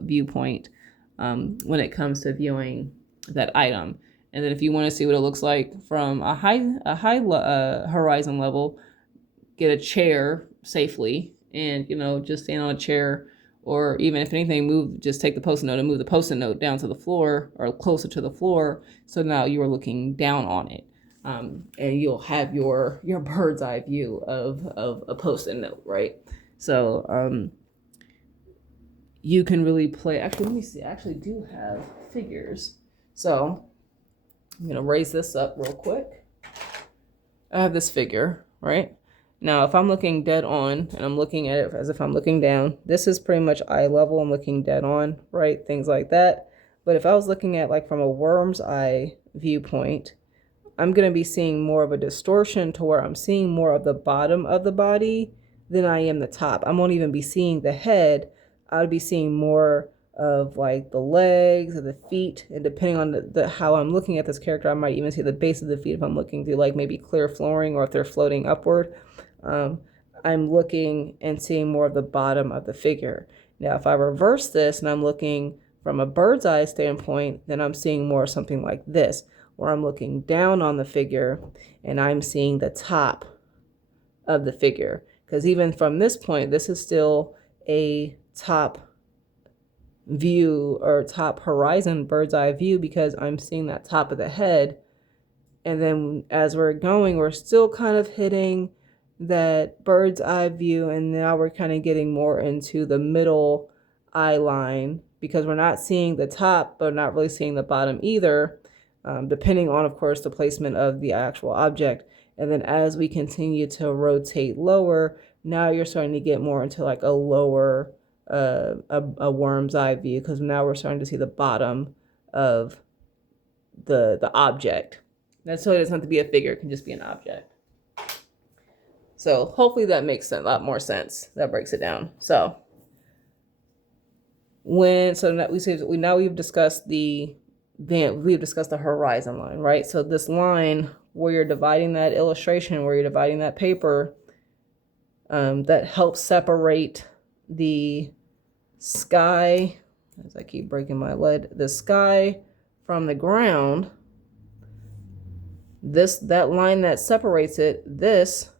viewpoint when it comes to viewing that item. And then if you want to see what it looks like from a high horizon level, get a chair safely, and just stand on a chair, or even if anything, just take the Post-it note and move the Post-it note down to the floor or closer to the floor. So now you are looking down on it. And you'll have your bird's eye view of a Post-it note, right? So you can really play. Actually, let me see. I actually do have figures. So I'm going to raise this up real quick. I have this figure, right? Now, if I'm looking dead on and I'm looking at it as if I'm looking down, this is pretty much eye level. I'm looking dead on, right? Things like that. But if I was looking at like from a worm's eye viewpoint, I'm going to be seeing more of a distortion to where I'm seeing more of the bottom of the body than I am the top. I won't even be seeing the head. I'll be seeing more of like the legs or the feet, and depending on how I'm looking at this character, I might even see the base of the feet if I'm looking through like maybe clear flooring, or if they're floating upward. I'm looking and seeing more of the bottom of the figure. Now, if I reverse this and I'm looking from a bird's eye standpoint, then I'm seeing more something like this, where I'm looking down on the figure and I'm seeing the top of the figure. Because even from this point, this is still a top view or top horizon bird's eye view, because I'm seeing that top of the head. And then as we're going, we're still kind of hitting that bird's eye view, and now we're kind of getting more into the middle eye line, because we're not seeing the top but not really seeing the bottom either, depending on, of course, the placement of the actual object. And then as we continue to rotate lower, now you're starting to get more into like a lower a worm's eye view, because now we're starting to see the bottom of the object. That's so it doesn't have to be a figure, it can just be an object. So hopefully that makes a lot more sense. That breaks it down. So we've discussed we've discussed the horizon line, right? So this line where you're dividing that illustration, where you're dividing that paper, that helps separate the sky, as I keep breaking my lead, the sky from the ground. that line that separates it, this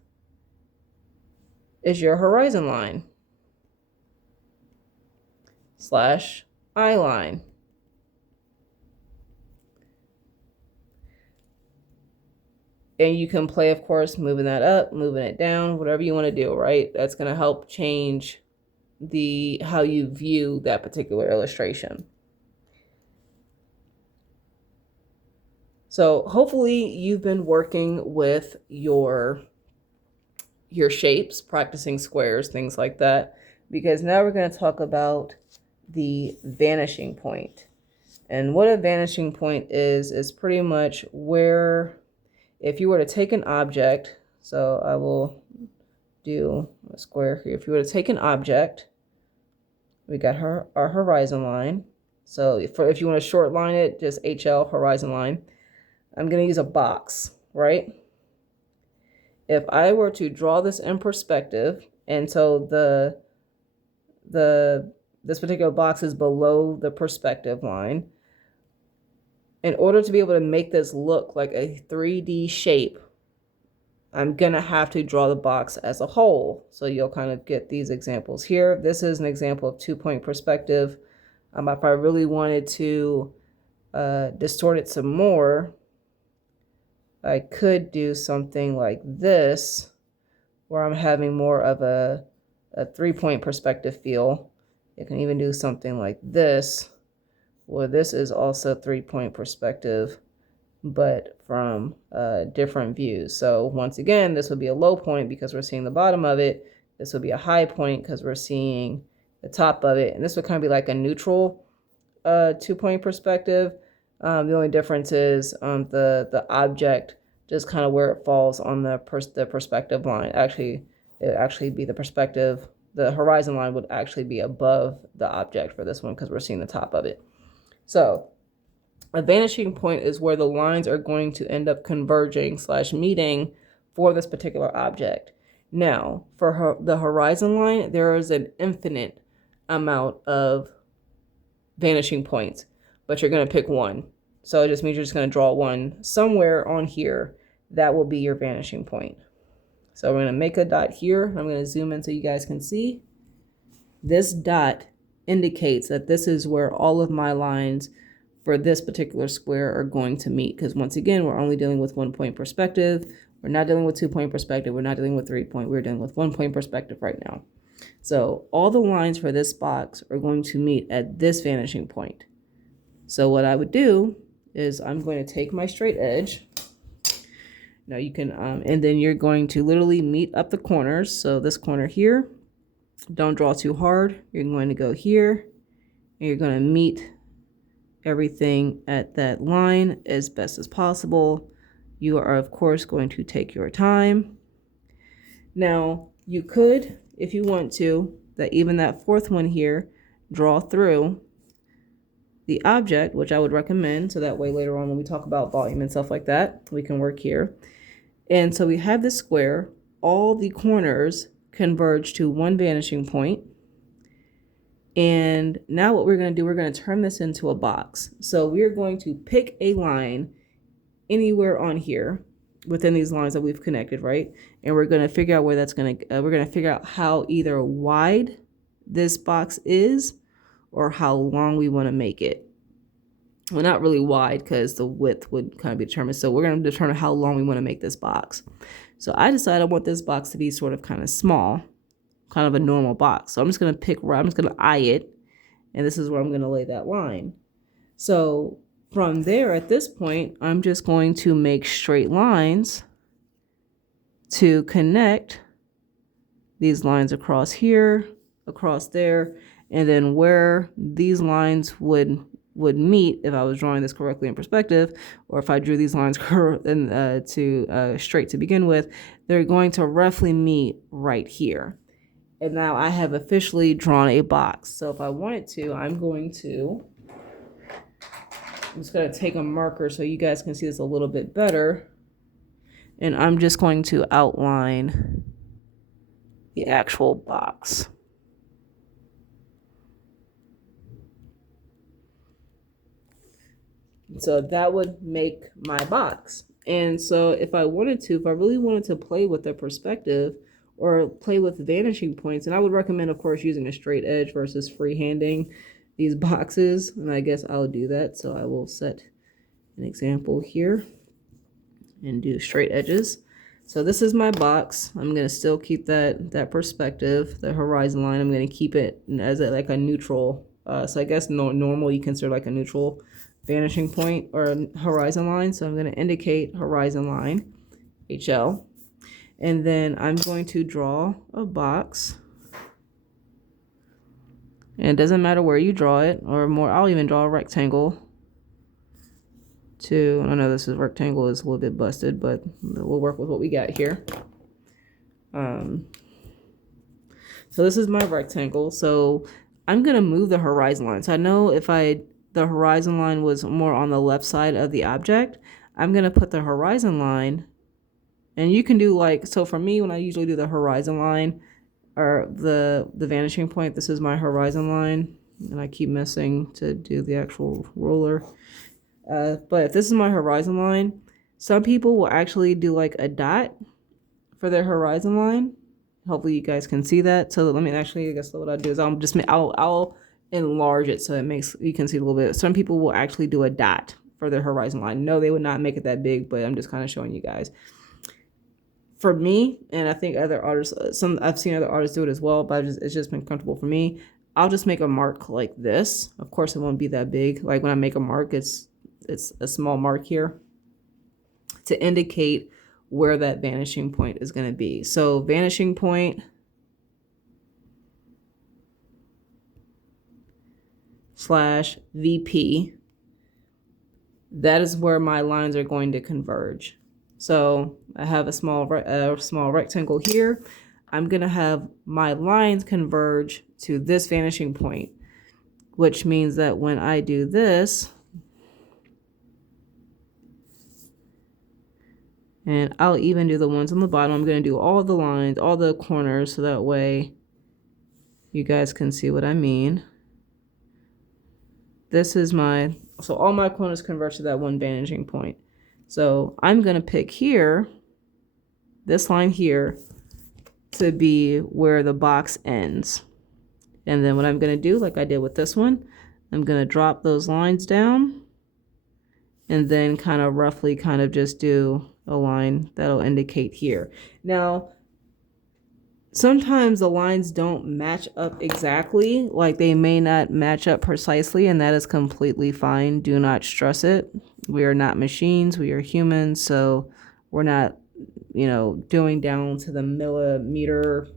is your horizon line / eye line. And you can play, of course, moving that up, moving it down, whatever you want to do, right? That's going to help change how you view that particular illustration. So hopefully you've been working with your shapes, practicing squares, things like that, because now we're going to talk about the vanishing point. And what a vanishing point is pretty much where, if you were to take an object, so I will do a square here. If you were to take an object, we got our horizon line. So if you want to short line it, just HL, horizon line. I'm going to use a box, right? If I were to draw this in perspective, and so this particular box is below the perspective line, in order to be able to make this look like a 3D shape, I'm going to have to draw the box as a whole. So you'll kind of get these examples here. This is an example of 2-point perspective. If I really wanted to distort it some more, I could do something like this, where I'm having more of a 3-point perspective feel. You can even do something like this, where this is also 3-point perspective, but from different views. So once again, this would be a low point because we're seeing the bottom of it. This would be a high point because we're seeing the top of it. And this would kind of be like a neutral 2-point perspective. The only difference is the object, just kind of where it falls on the perspective line. Actually, it would actually be the perspective. The horizon line would actually be above the object for this one because we're seeing the top of it. So a vanishing point is where the lines are going to end up converging / meeting for this particular object. Now, for the horizon line, there is an infinite amount of vanishing points, but you're going to pick one. So it just means you're just going to draw one somewhere on here. That will be your vanishing point. So we're going to make a dot here. I'm going to zoom in so you guys can see. This dot indicates that this is where all of my lines for this particular square are going to meet. Because once again, we're only dealing with 1-point perspective. We're not dealing with 2-point perspective. We're not dealing with 3-point. We're dealing with 1-point perspective right now. So all the lines for this box are going to meet at this vanishing point. So what I would do is I'm going to take my straight edge. Now you can, and then you're going to literally meet up the corners. So this corner here, don't draw too hard. You're going to go here, and you're going to meet everything at that line as best as possible. You are, of course, going to take your time. Now, you could, if you want to, even that fourth one here, draw through the object, which I would recommend, so that way later on when we talk about volume and stuff like that, we can work here. And so we have this square. All the corners converge to one vanishing point. And now what we're going to do, we're going to turn this into a box. So we're going to pick a line anywhere on here within these lines that we've connected, right? And we're going to figure out where that's going to, we're going to figure out how either wide this box is or how long we want to make it. Well, not really wide because the width would kind of be determined. So we're going to determine how long we want to make this box. So I decided I want this box to be sort of kind of small, kind of a normal box. So I'm just going to pick where I'm just going to eye it. And this is where I'm going to lay that line. So from there, at this point, I'm just going to make straight lines to connect these lines across here, across there, and then where these lines would meet, if I was drawing this correctly in perspective, or if I drew these lines straight to begin with, they're going to roughly meet right here. And now I have officially drawn a box. So if I wanted to, I'm just going to take a marker so you guys can see this a little bit better. And I'm just going to outline the actual box. So that would make my box. And so if I wanted to, if I really wanted to play with the perspective or play with vanishing points, and I would recommend, of course, using a straight edge versus freehanding these boxes. And I guess I'll do that. So I will set an example here and do straight edges. So this is my box. I'm going to still keep that perspective, the horizon line. I'm going to keep it as like a neutral. So I guess normal you consider like a neutral vanishing point or a horizon line. So I'm going to indicate horizon line, HL. And then I'm going to draw a box. And it doesn't matter where you draw it, or more, I'll even draw a rectangle. I know this is rectangle is a little bit busted, but we'll work with what we got here. So this is my rectangle. So I'm gonna move the horizon line. So I know if the horizon line was more on the left side of the object, I'm gonna put the horizon line, and you can do like, so for me, when I usually do the horizon line or the vanishing point, this is my horizon line, and I keep missing to do the actual ruler. But if this is my horizon line, some people will actually do like a dot for their horizon line. Hopefully you guys can see that. So let me actually, I guess what I'll do is I'll enlarge it so it makes, you can see a little bit. Some people will actually do a dot for their horizon line. No, they would not make it that big, but I'm just kind of showing you guys. For me, and I think other artists, I've seen other artists do it as well, but it's just been comfortable for me. I'll just make a mark like this. Of course, it won't be that big. Like when I make a mark, it's a small mark here to indicate where that vanishing point is going to be. So vanishing point slash VP, that is where my lines are going to converge. So I have a small rectangle here. I'm going to have my lines converge to this vanishing point, which means that when I do this, and I'll even do the ones on the bottom. I'm going to do all the lines, all the corners, so that way you guys can see what I mean. This is so all my corners converge to that one vanishing point. So I'm going to pick here, this line here, to be where the box ends. And then what I'm going to do, like I did with this one, I'm going to drop those lines down and then kind of roughly just do a line that'll indicate here. Now, sometimes the lines don't match up exactly, like they may not match up precisely, and that is completely fine. Do not stress it. We are not machines, we are humans, so we're not, doing down to the millimeter,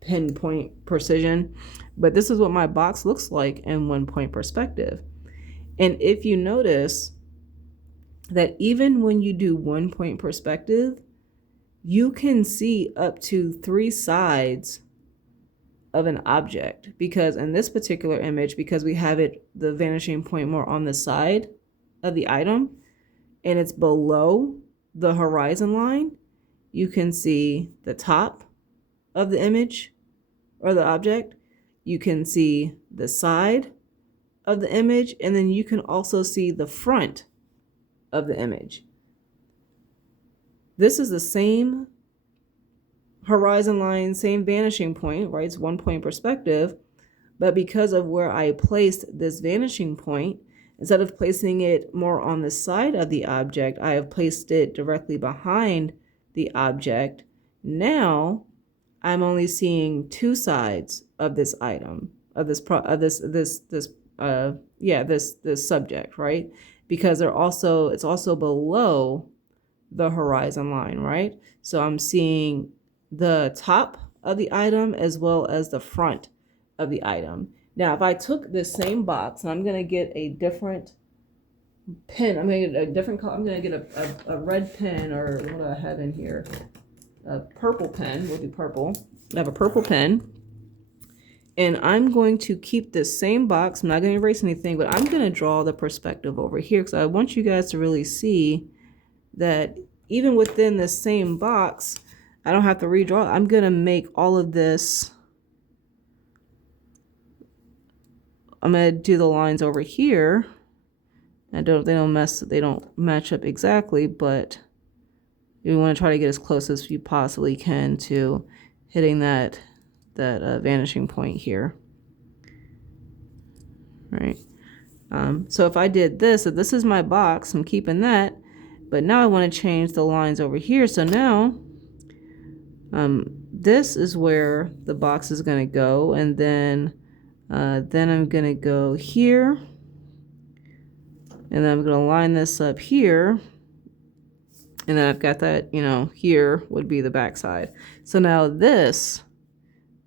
pinpoint precision. But this is what my box looks like in 1-point perspective. And if you notice that even when you do 1-point perspective, you can see up to 3 sides of an object, because in this particular image, because we have the vanishing point more on the side of the item and it's below the horizon line, you can see the top of the image or the object, you can see the side of the image, and then you can also see the front of the image. This is the same horizon line, same vanishing point, right? It's 1-point perspective, but because of where I placed this vanishing point, instead of placing it more on the side of the object, I have placed it directly behind the object. Now I'm only seeing 2 sides of this item, of this subject, right? Because it's also below the horizon line, right? So I'm seeing the top of the item as well as the front of the item. Now, if I took this same box, and I'm going to get a different pen, I'm going to get a different color, I'm going to get a red pen, or what do I have in here? A purple pen, we'll do purple. I have a purple pen, and I'm going to keep this same box. I'm not going to erase anything, but I'm going to draw the perspective over here, because I want you guys to really see that even within the same box, I don't have to redraw. I'm going to make all of this, I'm going to do the lines over here, They don't match up exactly, but you want to try to get as close as you possibly can to hitting that vanishing point here. Right. So if I did this, if this is my box, I'm keeping that, but now I want to change the lines over here. So now this is where the box is going to go, and then I'm going to go here, and then I'm going to line this up here, and then I've got that, you know, here would be the back side. So now this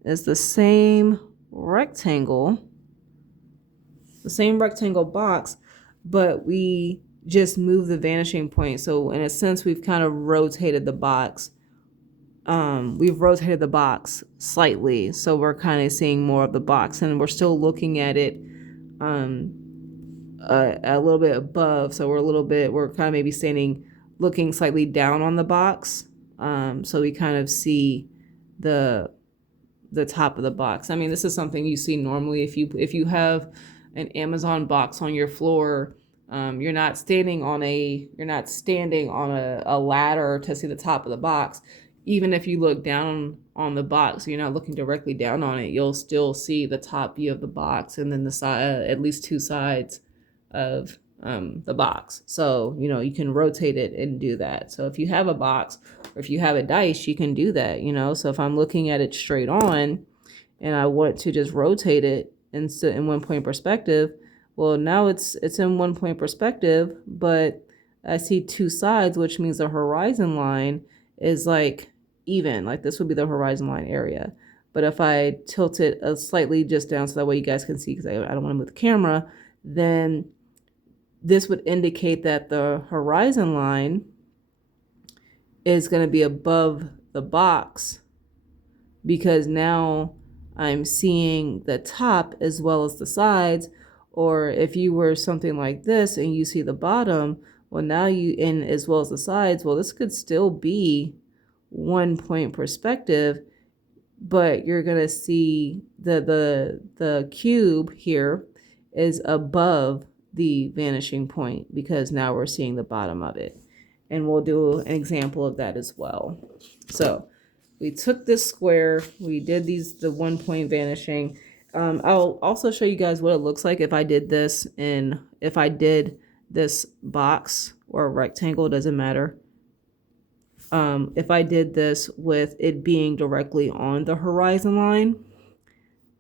is the same rectangle box, but we just move the vanishing point. So in a sense, we've kind of rotated the box. We've rotated the box slightly, so we're kind of seeing more of the box, and we're still looking at it a little bit above. So we're kind of maybe looking slightly down on the box, so we kind of see the top of the box. I mean, this is something you see normally if you have an Amazon box on your floor. You're not standing on a ladder to see the top of the box. Even if you look down on the box, you're not looking directly down on it, you'll still see the top view of the box, and then the side, at least two sides of the box. So, you know, you can rotate it and do that. So if you have a box or if you have a dice, you can do that, you know. So if I'm looking at it straight on and I want to just rotate it and sit in 1 point perspective, well, now it's in 1 point perspective, but I see two sides, which means the horizon line is like even, like this would be the horizon line area. But if I tilt it slightly just down so that way you guys can see, because I don't want to move the camera, then this would indicate that the horizon line is going to be above the box, because now I'm seeing the top as well as the sides. Or if you were something like this and you see the bottom, well, now as well as the sides, well, this could still be 1 point perspective, but you're going to see the cube here is above the vanishing point, because now we're seeing the bottom of it. And we'll do an example of that as well. So we took this square, we did the 1 point vanishing. I'll also show you guys what it looks like if I did this box or rectangle, it doesn't matter. If I did this with it being directly on the horizon line.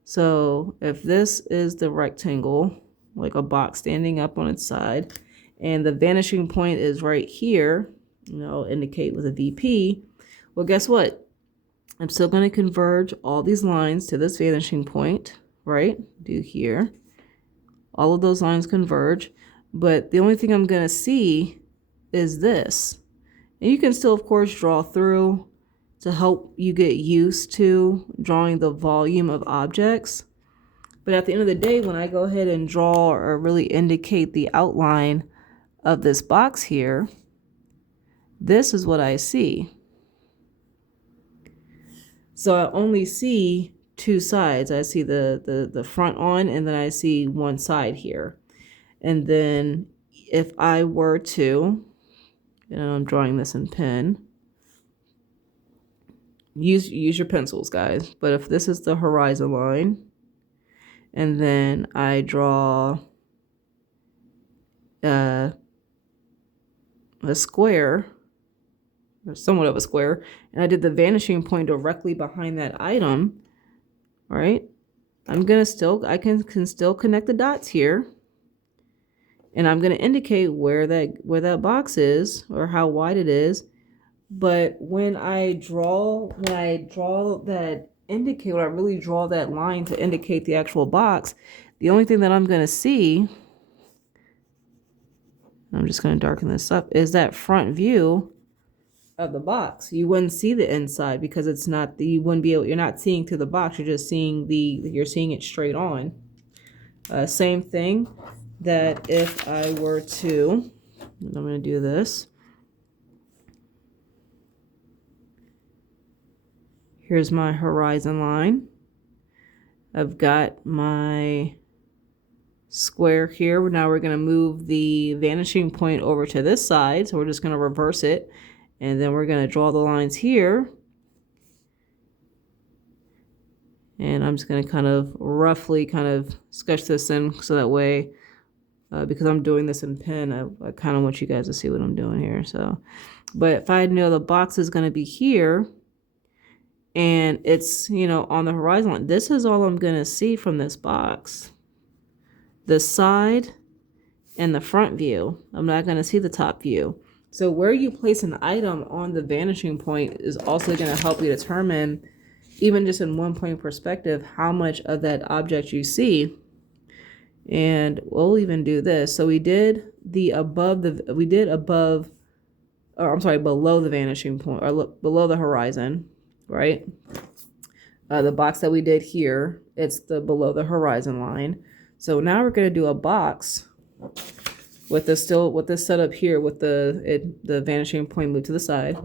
So if this is the rectangle, like a box standing up on its side, and the vanishing point is right here, you know, indicate with a VP, well, guess what? I'm still going to converge all these lines to this vanishing point, right? Do here. All of those lines converge, but the only thing I'm going to see is this. And you can still, of course, draw through to help you get used to drawing the volume of objects. But at the end of the day, when I go ahead and draw or really indicate the outline of this box here, this is what I see. So I only see two sides. I see the front on, and then I see one side here. And then if I were to, and I'm drawing this in pen, use your pencils, guys. But if this is the horizon line, and then I draw a square, or somewhat of a square, and I did the vanishing point directly behind that item, right? I can still connect the dots here, and I'm gonna indicate where that box is or how wide it is. But when I draw that indicator, I really draw that line to indicate the actual box, the only thing that I'm gonna see, I'm just gonna darken this up, is that front view of the box. You wouldn't see the inside because it's not, you're not seeing through the box, you're just seeing you're seeing it straight on. Same thing that if I were to, I'm gonna do this. Here's my horizon line. I've got my square here. Now we're going to move the vanishing point over to this side. So we're just going to reverse it. And then we're going to draw the lines here. And I'm just going to kind of roughly kind of sketch this in so that way, because I'm doing this in pen, I kind of want you guys to see what I'm doing here. So, but if I know the box is going to be here and it's, you know, on the horizon line, this is all I'm going to see from this box. The side and the front view. I'm not going to see the top view. So where you place an item on the vanishing point is also going to help you determine, even just in one point perspective, how much of that object you see. And we'll even do this. So we did the below the vanishing point, or below the horizon, right? The box that we did here, it's the below the horizon line. So now we're going to do a box with this setup here with the vanishing point moved to the side.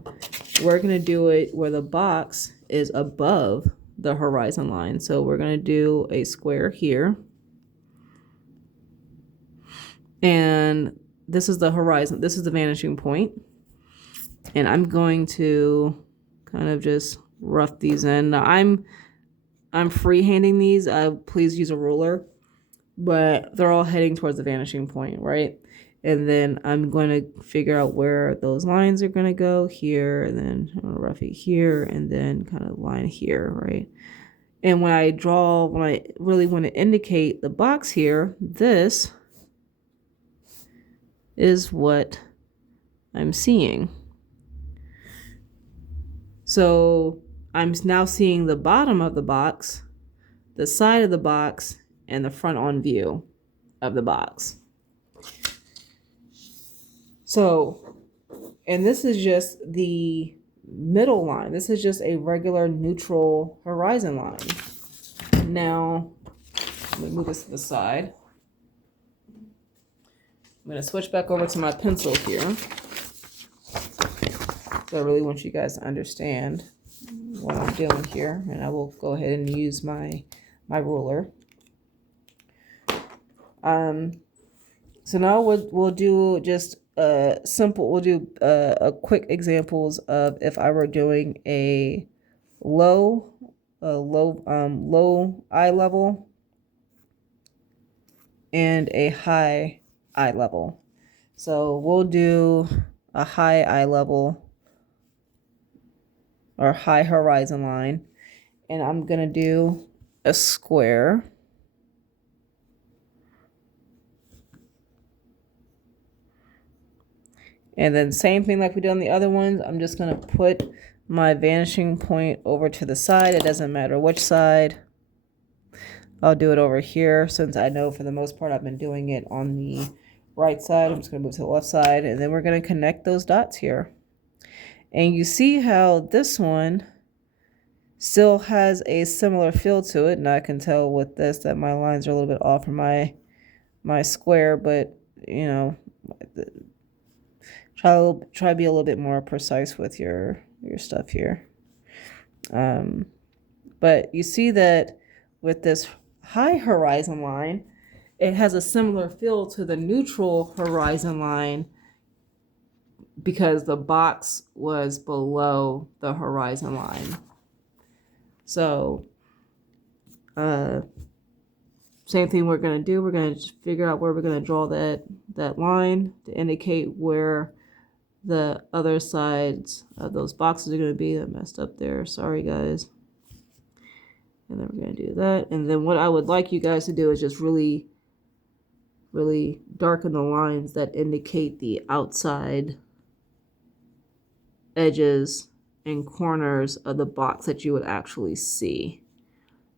We're going to do it where the box is above the horizon line. So we're going to do a square here. And this is the horizon. This is the vanishing point. And I'm going to kind of just rough these in. Now I'm freehanding these. Please use a ruler. But they're all heading towards the vanishing point, right? And then I'm going to figure out where those lines are going to go here, and then I'm going to rough it here, and then kind of line here, right? And when I really want to indicate the box here, this is what I'm seeing. So I'm now seeing the bottom of the box, the side of the box, and the front on view of the box. So, and this is just the middle line. This is just a regular neutral horizon line. Now, let me move this to the side. I'm going to switch back over to my pencil here. So I really want you guys to understand what I'm doing here. And I will go ahead and use my ruler. So now we'll do just a quick examples of if I were doing a low eye level and a high eye level. So we'll do a high eye level or high horizon line, and I'm gonna do a square. And then same thing like we did on the other ones, I'm just going to put my vanishing point over to the side. It doesn't matter which side. I'll do it over here since I know for the most part I've been doing it on the right side. I'm just going to move to the left side, and then we're going to connect those dots here. And you see how this one still has a similar feel to it. And I can tell with this that my lines are a little bit off from my square, but you know, try to be a little bit more precise with your stuff here. But you see that with this high horizon line, it has a similar feel to the neutral horizon line because the box was below the horizon line. So same thing we're going to do. We're going to figure out where we're going to draw that line to indicate where the other sides of those boxes are going to be. I messed up there. Sorry, guys. And then we're going to do that. And then what I would like you guys to do is just really, really darken the lines that indicate the outside edges and corners of the box that you would actually see.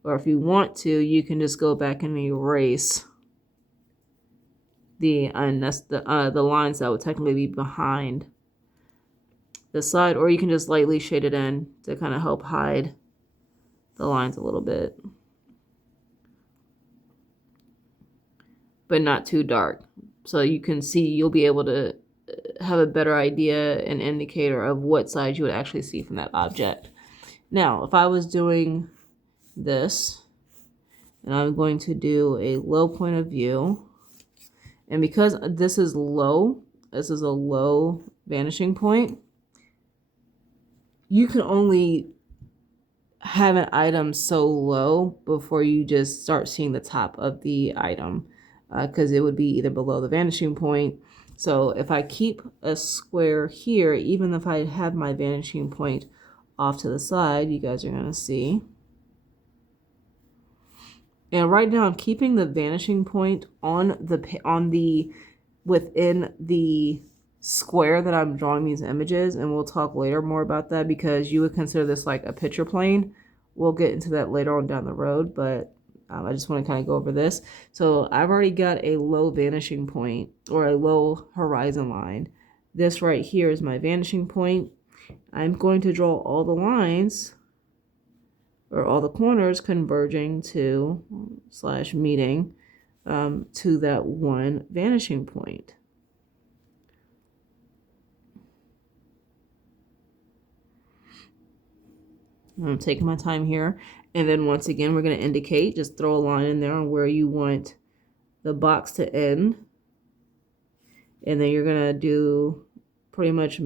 Or if you want to, you can just go back and erase the lines that would technically be behind the side, or you can just lightly shade it in to kind of help hide the lines a little bit, but not too dark. So you can see, you'll be able to have a better idea, an indicator of what side you would actually see from that object. Now, if I was doing this, And I'm going to do a low point of view. And because this is low, this is a low vanishing point, you can only have an item so low before you just start seeing the top of the item, because it would be either below the vanishing point. So if I keep a square here, even if I have my vanishing point off to the side, you guys are going to see. And right now I'm keeping the vanishing point on the within the square that I'm drawing these images, and we'll talk later more about that because you would consider this like a picture plane. We'll get into that later on down the road, but I just want to kind of go over this. So I've already got a low vanishing point or a low horizon line. This right here is my vanishing point. I'm going to draw all the lines or all the corners converging to / meeting to that one vanishing point. I'm taking my time here. And then once again, we're going to indicate, just throw a line in there on where you want the box to end. And then you're going to do pretty much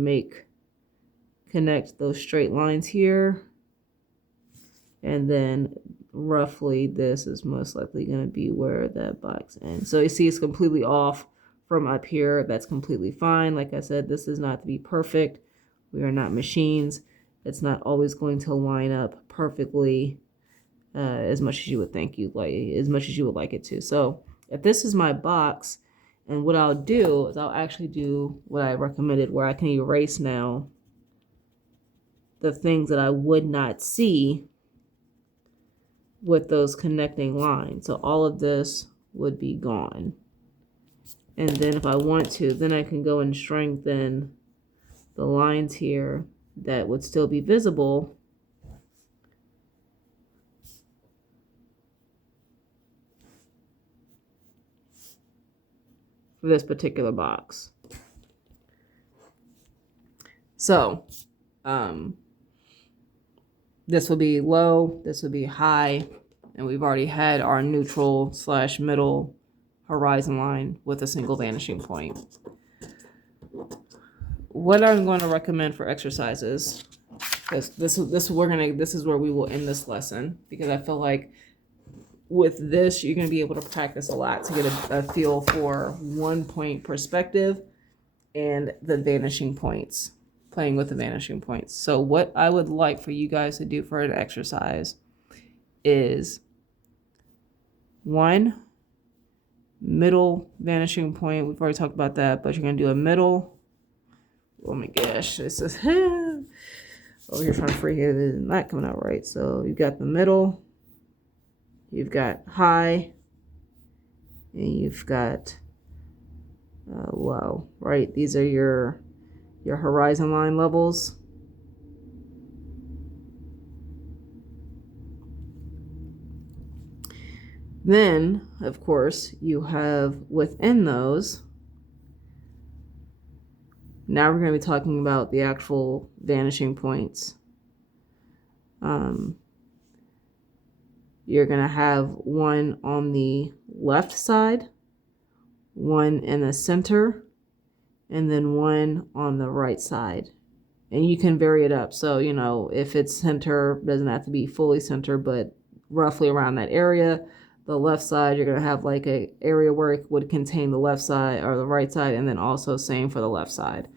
connect those straight lines here. And then roughly this is most likely going to be where that box ends. So you see it's completely off from up here. That's completely fine. Like I said, this is not to be perfect. We are not machines. It's not always going to line up perfectly as much as you would think as much as you would like it to. So if this is my box, and what I'll do is I'll actually do what I recommended, where I can erase now the things that I would not see with those connecting lines. So all of this would be gone. And then if I want to, then I can go and strengthen the lines here that would still be visible for this particular box. So this will be low, this will be high, and we've already had our neutral / middle horizon line with a single vanishing point. What I'm going to recommend for exercises, because this is where we will end this lesson, because I feel like with this you're going to be able to practice a lot to get a feel for 1 point perspective and the vanishing points, playing with the vanishing points. So what I would like for you guys to do for an exercise is 1 middle vanishing point. We've already talked about that, but you're going to do a middle. Oh my gosh, this is over here trying to free it is not coming out right. So you've got the middle, you've got high, and you've got low, right? These are your horizon line levels. Then, of course, you have within those, now we're going to be talking about the actual vanishing points. You're going to have 1 on the left side, 1 in the center, and then 1 on the right side. And you can vary it up. So, you know, if it's center, doesn't have to be fully center, but roughly around that area. The left side, you're going to have like a area where it would contain the left side or the right side, and then also same for the left side.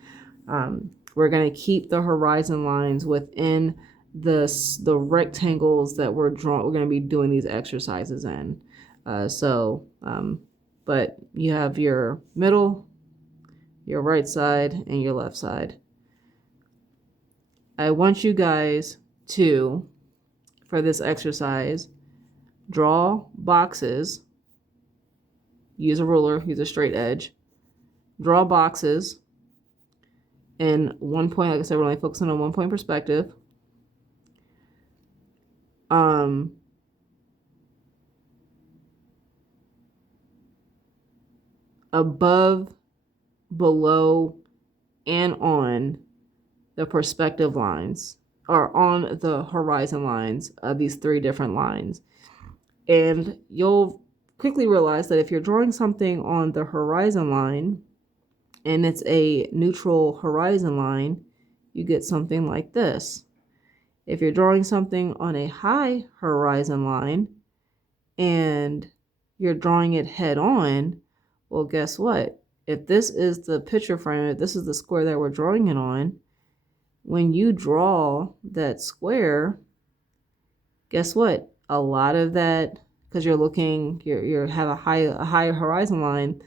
We're going to keep the horizon lines within the rectangles that we're going to be doing these exercises in. But you have your middle, your right side, and your left side. I want you guys to, for this exercise, draw boxes. Use a ruler, use a straight edge. Draw boxes in 1 point. Like I said, we're only focusing on 1 point perspective. Above, below, and on the perspective lines, or on the horizon lines of these 3 different lines. And you'll quickly realize that if you're drawing something on the horizon line and it's a neutral horizon line, you get something like this. If you're drawing something on a high horizon line and you're drawing it head on, well, guess what? If this is the picture frame, if this is the square that we're drawing it on, when you draw that square, guess what? A lot of that, because you're looking, you have a higher horizon line.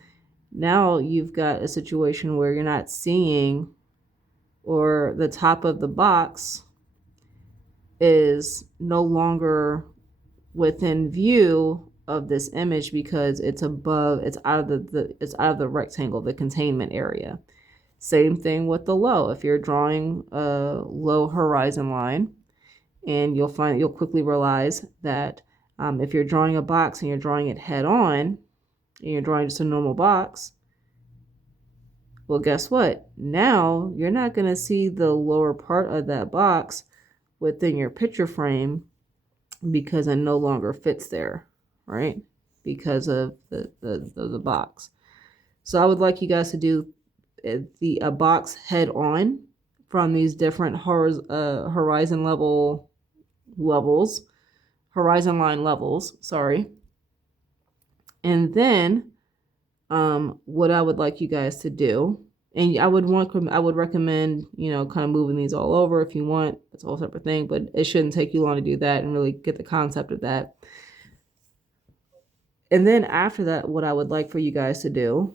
Now you've got a situation where you're not seeing, or the top of the box is no longer within view of this image because it's above, it's out of it's out of the rectangle, the containment area. Same thing with the low. If you're drawing a low horizon line, and you'll quickly realize that if you're drawing a box and you're drawing it head on, and you're drawing just a normal box, well, guess what? Now you're not going to see the lower part of that box within your picture frame because it no longer fits there, right? Because of the box. So I would like you guys to do a box head on from these different horizon line levels, sorry. And then what I would like you guys to do, and I would recommend, kind of moving these all over if you want. It's a whole separate thing, but it shouldn't take you long to do that and really get the concept of that. And then after that, what I would like for you guys to do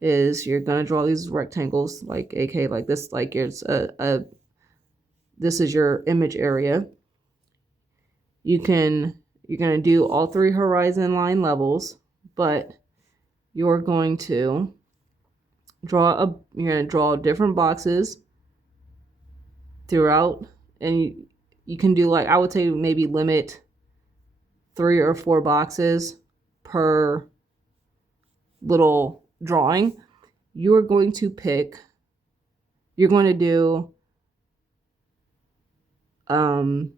is you're going to draw these rectangles, like like this, like it's this is your image area. You're going to do all 3 horizon line levels, but you're going to draw different boxes throughout, and you can do, like, I would say maybe limit 3 or 4 boxes per little drawing. You're going to do an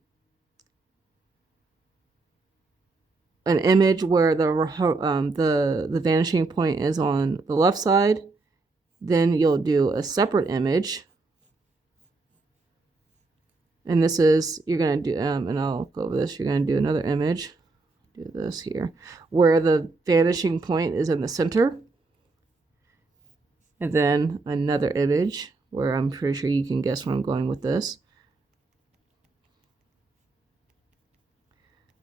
image where the vanishing point is on the left side. Then you'll do a separate image, and this is, you're going to do and I'll go over this. You're going to do another image, do this here, where the vanishing point is in the center, and then another image where I'm pretty sure you can guess where I'm going with this,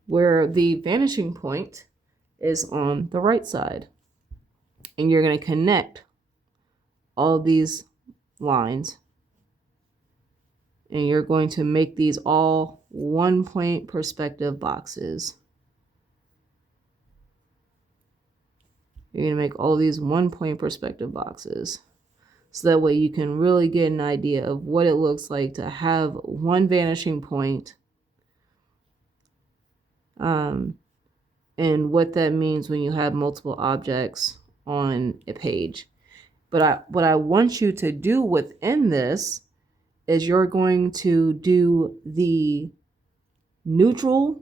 where the vanishing point is on the right side. And you're going to connect all these lines, and you're going to make these all 1-point perspective boxes. You're going to make all these 1-point perspective boxes, so that way you can really get an idea of what it looks like to have one vanishing point, and what that means when you have multiple objects on a page. But what I want you to do within this is you're going to do the neutral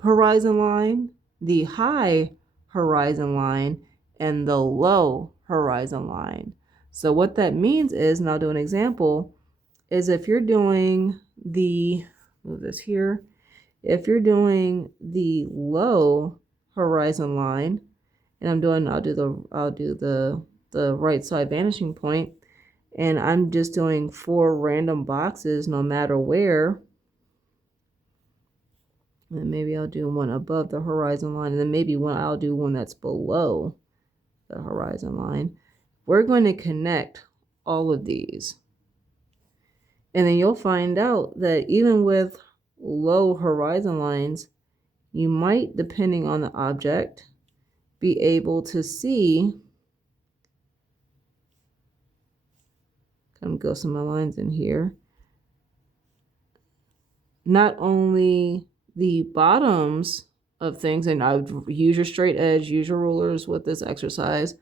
horizon line, the high horizon line, and the low horizon line. So what that means is, and I'll do an example, is if you're doing move this here, if you're doing the low horizon line, and I'll do the right side vanishing point, and I'm just doing 4 random boxes no matter where. And maybe I'll do one above the horizon line, and then maybe I'll do one that's below the horizon line. We're going to connect all of these. And then you'll find out that even with low horizon lines, you might, depending on the object, be able to see, go some of my lines in here, not only the bottoms of things, and I would use your straight edge, use your rulers with this exercise,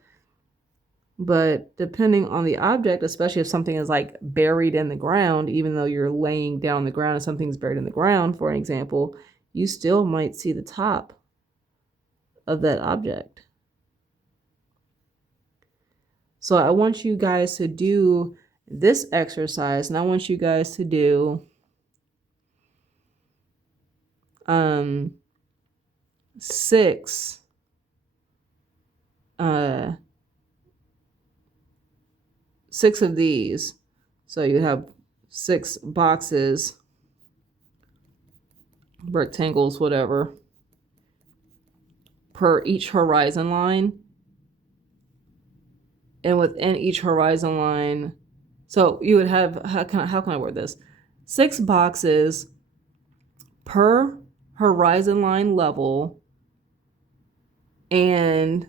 but depending on the object, especially if something is like buried in the ground, even though you're laying down on the ground and something's buried in the ground, for an example, you still might see the top of that object. So I want you guys to do this exercise, and I want you guys to do 6 6 of these. So you have 6 boxes, rectangles, whatever, per each horizon line. And within each horizon line, so you would have, how can I word this? 6 boxes per horizon line level and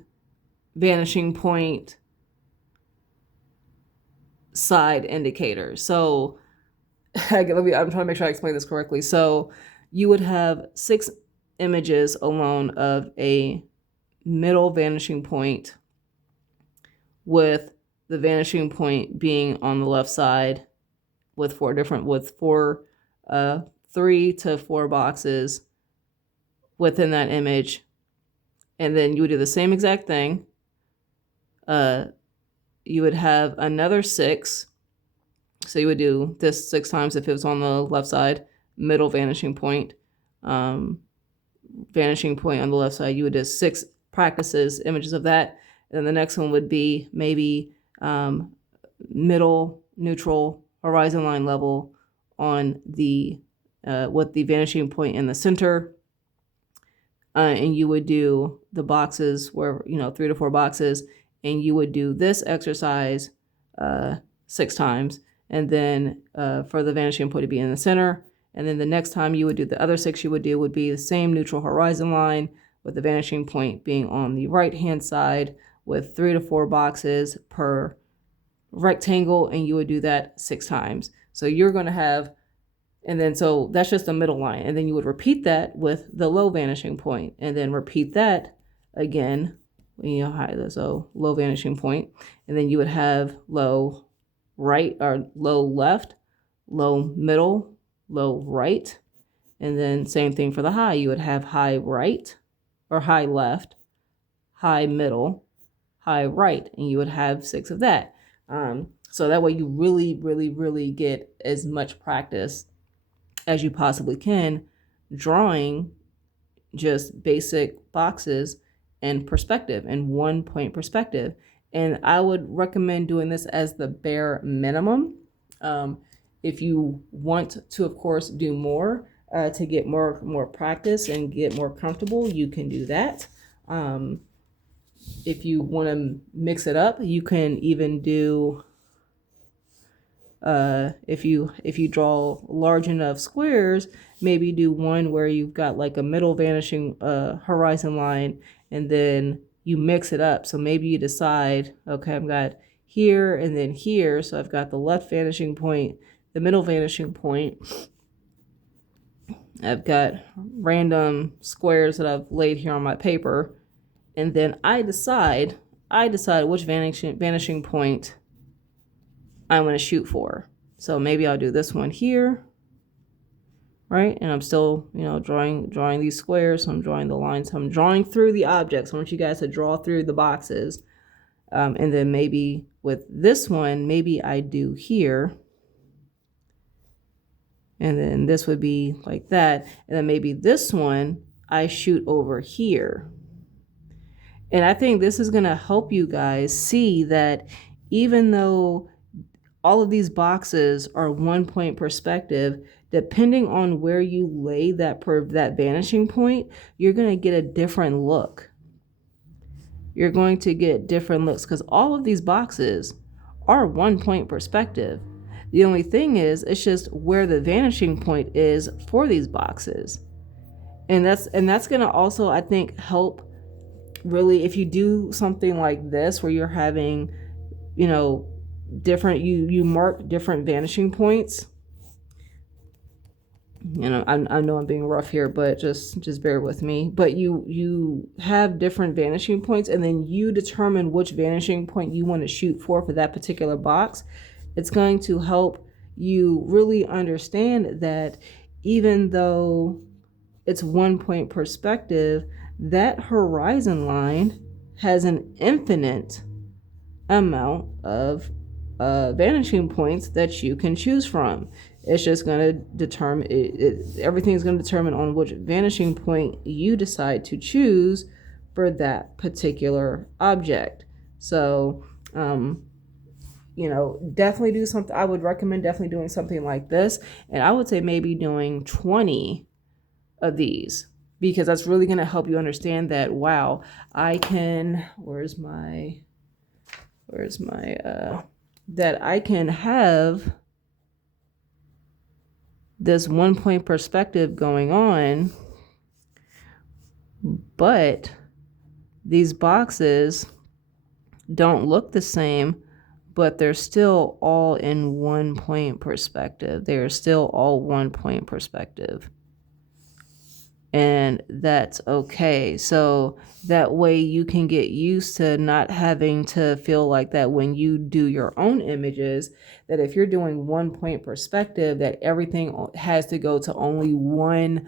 vanishing point side indicators. So I'm trying to make sure I explain this correctly. So you would have 6 images alone of a middle vanishing point, with the vanishing point being on the left side, with 3 to 4 boxes within that image. And then you would do the same exact thing. You would have another 6. So you would do this 6 times if it was on the left side, middle vanishing point on the left side. You would do 6 practices, images of that. And then the next one would be maybe middle, neutral, horizon line level on the with the vanishing point in the center. And you would do the boxes where, 3 to 4 boxes, and you would do this exercise 6 times. And then for the vanishing point to be in the center. And then the next time you would do the other 6 you would do would be the same neutral horizon line, with the vanishing point being on the right-hand side, with 3 to 4 boxes per rectangle, and you would do that 6 times. So you're going to have, and then so that's just the middle line, and then you would repeat that with the low vanishing point, and then repeat that again, so low vanishing point, and then you would have low right or low left, low middle, low right, and then same thing for the high. You would have high right or high left, high middle, high right, and you would have 6 of that. So that way you really, really, really get as much practice as you possibly can drawing just basic boxes and perspective and 1-point perspective. And I would recommend doing this as the bare minimum. If you want to, of course, do more to get more practice and get more comfortable, you can do that. If you want to mix it up, you can even do, if you draw large enough squares, maybe do one where you've got like a middle vanishing horizon line, and then you mix it up. So maybe you decide, okay, I've got here and then here. So I've got the left vanishing point, the middle vanishing point. I've got random squares that I've laid here on my paper. And then I decide which vanishing point I'm going to shoot for. So maybe I'll do this one here, right? And I'm still, drawing these squares. So I'm drawing the lines. So I'm drawing through the objects. I want you guys to draw through the boxes. And then maybe with this one, maybe I do here. And then this would be like that. And then maybe this one, I shoot over here. And I think this is going to help you guys see that even though all of these boxes are 1-point perspective, depending on where you lay that vanishing point, you're going to get a different look. You're going to get different looks because all of these boxes are 1-point perspective. The only thing is, it's just where the vanishing point is for these boxes. And that's going to also, I think, help really, if you do something like this where you're having, different, you mark different vanishing points. I know I'm being rough here, but just bear with me. But you have different vanishing points, and then you determine which vanishing point you want to shoot for that particular box. It's going to help you really understand that even though it's 1 point perspective, that horizon line has an infinite amount of vanishing points that you can choose from. It's just going to determine, everything's going to determine on which vanishing point you decide to choose for that particular object. So, definitely do something. I would recommend definitely doing something like this. And I would say maybe doing 20 of these, because that's really going to help you understand that, wow, I can, that I can have this 1 point perspective going on, but these boxes don't look the same, but they're still all in 1 point perspective. They are still all 1 point perspective. And that's okay. So that way you can get used to not having to feel like that when you do your own images, that if you're doing 1 point perspective, that everything has to go to only one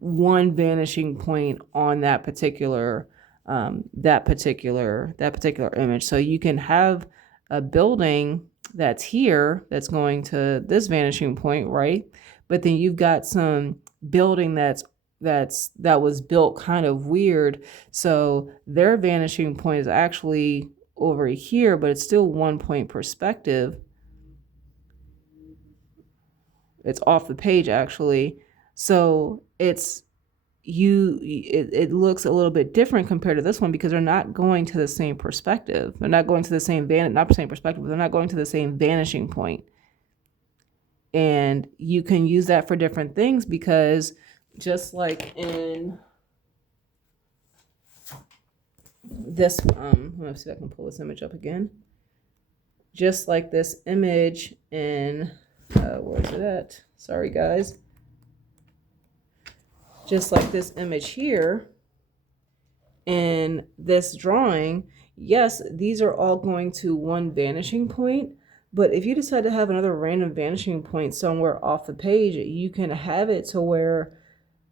vanishing point on that particular image. So you can have a building that's here that's going to this vanishing point, right? But then you've got some building that was built kind of weird, so their vanishing point is actually over here, but it's still 1 point perspective. It's off the page actually, so it looks a little bit different compared to this one, because they're not going to the same perspective. They're not going to the same not the same perspective, but they're not going to the same vanishing point. And you can use that for different things, because just like in this, let's see if I can pull this image up again. Just like this image in, where is it at? Sorry, guys. Just like this image here in this drawing, yes, these are all going to one vanishing point, but if you decide to have another random vanishing point somewhere off the page, you can have it to where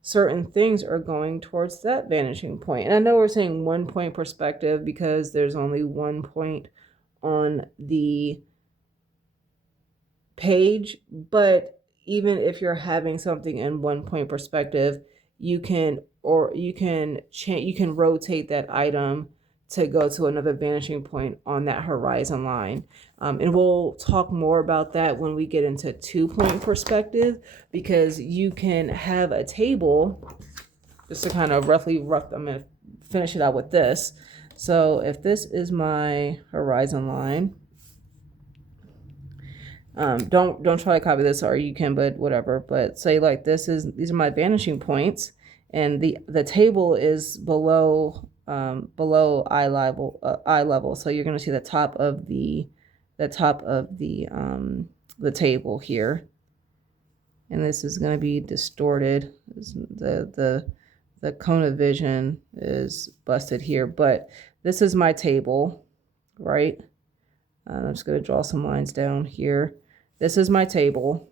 certain things are going towards that vanishing point. And I know we're saying 1 point perspective because there's only 1 point on the page, but even if you're having something in 1 point perspective, you can rotate that item to go to another vanishing point on that horizon line. And we'll talk more about that when we get into 2 point perspective, because you can have a table, just to kind of I'm going to finish it out with this. So if this is my horizon line, don't try to copy this, or you can, but whatever. But say like these are my vanishing points, and the table is below eye level. So you're going to see the top of the table here, and this is going to be distorted. The cone of vision is busted here, but this is my table, right? I'm just going to draw some lines down here. This is my table.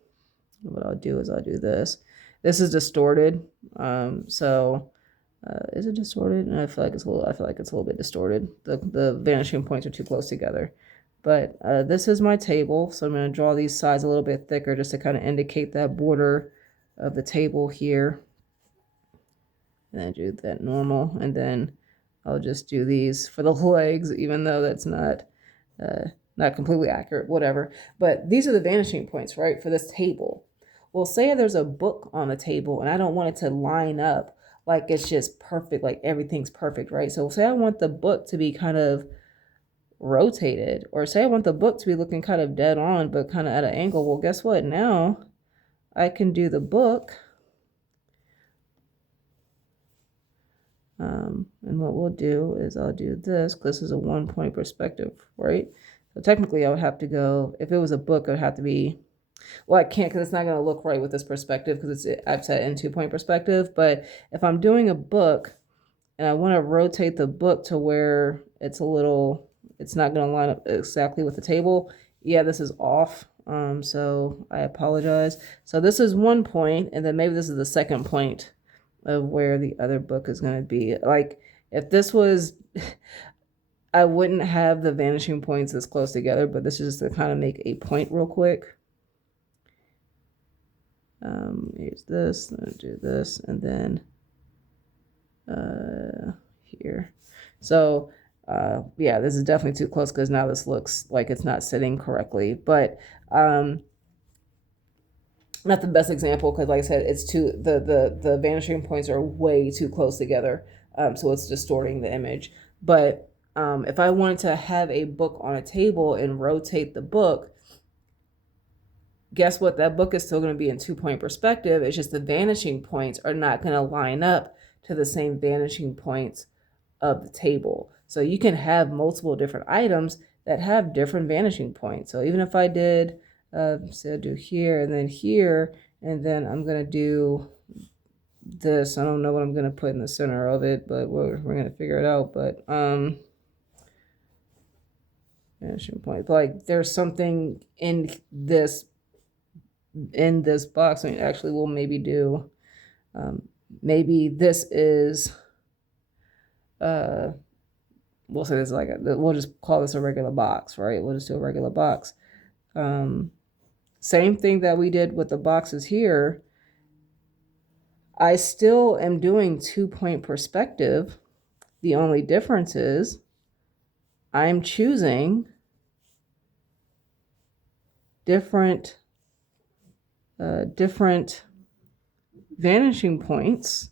What I'll do is I'll do this. This is distorted. Is it distorted? And I feel like it's a little bit distorted. The vanishing points are too close together. But this is my table. So I'm going to draw these sides a little bit thicker just to kind of indicate that border of the table here. And then do that normal. And then I'll just do these for the legs, even though that's not completely accurate, whatever. But these are the vanishing points, right, for this table. Well, say there's a book on the table and I don't want it to line up like it's just perfect, like everything's perfect, right? So say I want the book to be kind of rotated, or say I want the book to be looking kind of dead on, but kind of at an angle. Well, guess what? Now I can do the book. And what we'll do is I'll do this, because this is a 1 point perspective, right? So technically I would have to go, if it was a book, it would have to be, well, I can't, because it's not going to look right with this perspective, because I've set in 2 point perspective. But if I'm doing a book and I want to rotate the book to where it's not going to line up exactly with the table, yeah, this is off. So I apologize. So this is 1 point, and then maybe this is the 2nd point of where the other book is going to be. Like if this was, I wouldn't have the vanishing points as close together, but this is just to kind of make a point real quick. Here's this, I'll do this, and then here. So yeah, this is definitely too close because now this looks like it's not sitting correctly, but not the best example because like I said, it's too, the vanishing points are way too close together. So it's distorting the image. But if I wanted to have a book on a table and rotate the book, guess what? That book is still going to be in 2-point perspective. It's just the vanishing points are not going to line up to the same vanishing points of the table. So you can have multiple different items that have different vanishing points. So even if I did, say I do here and then I'm going to do this. I don't know what I'm going to put in the center of it, but we're going to figure it out. But vanishing point. But like there's something in this box. I mean, actually, we'll maybe do, maybe this is, we'll say this is like, we'll just call this a regular box, right? We'll just do a regular box. Same thing that we did with the boxes here. I still am doing 2-point perspective. The only difference is I'm choosing different vanishing points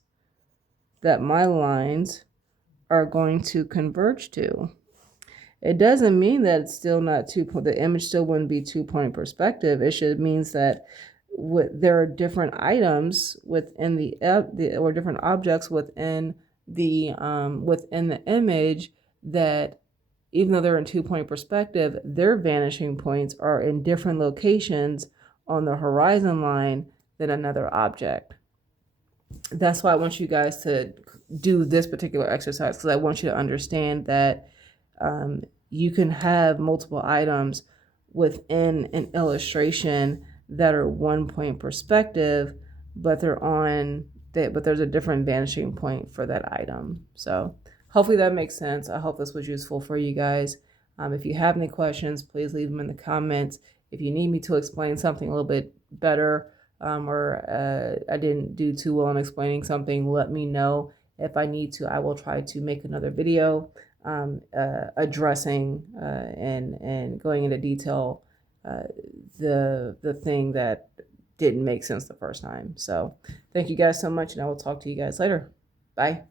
that my lines are going to converge to. It doesn't mean that it's still not the image still wouldn't be 2-point perspective. It should means that there are different items within or different objects within the image that even though they're in 2-point perspective, their vanishing points are in different locations on the horizon line than another object. That's why I want you guys to do this particular exercise, because I want you to understand that you can have multiple items within an illustration that are 1-point perspective, but there's a different vanishing point for that item. So hopefully that makes sense. I hope this was useful for you guys. If you have any questions, please leave them in the comments. If you need me to explain something a little bit better, or I didn't do too well in explaining something, let me know. If I need to, I will try to make another video addressing and going into detail the thing that didn't make sense the first time. So thank you guys so much, and I will talk to you guys later. Bye.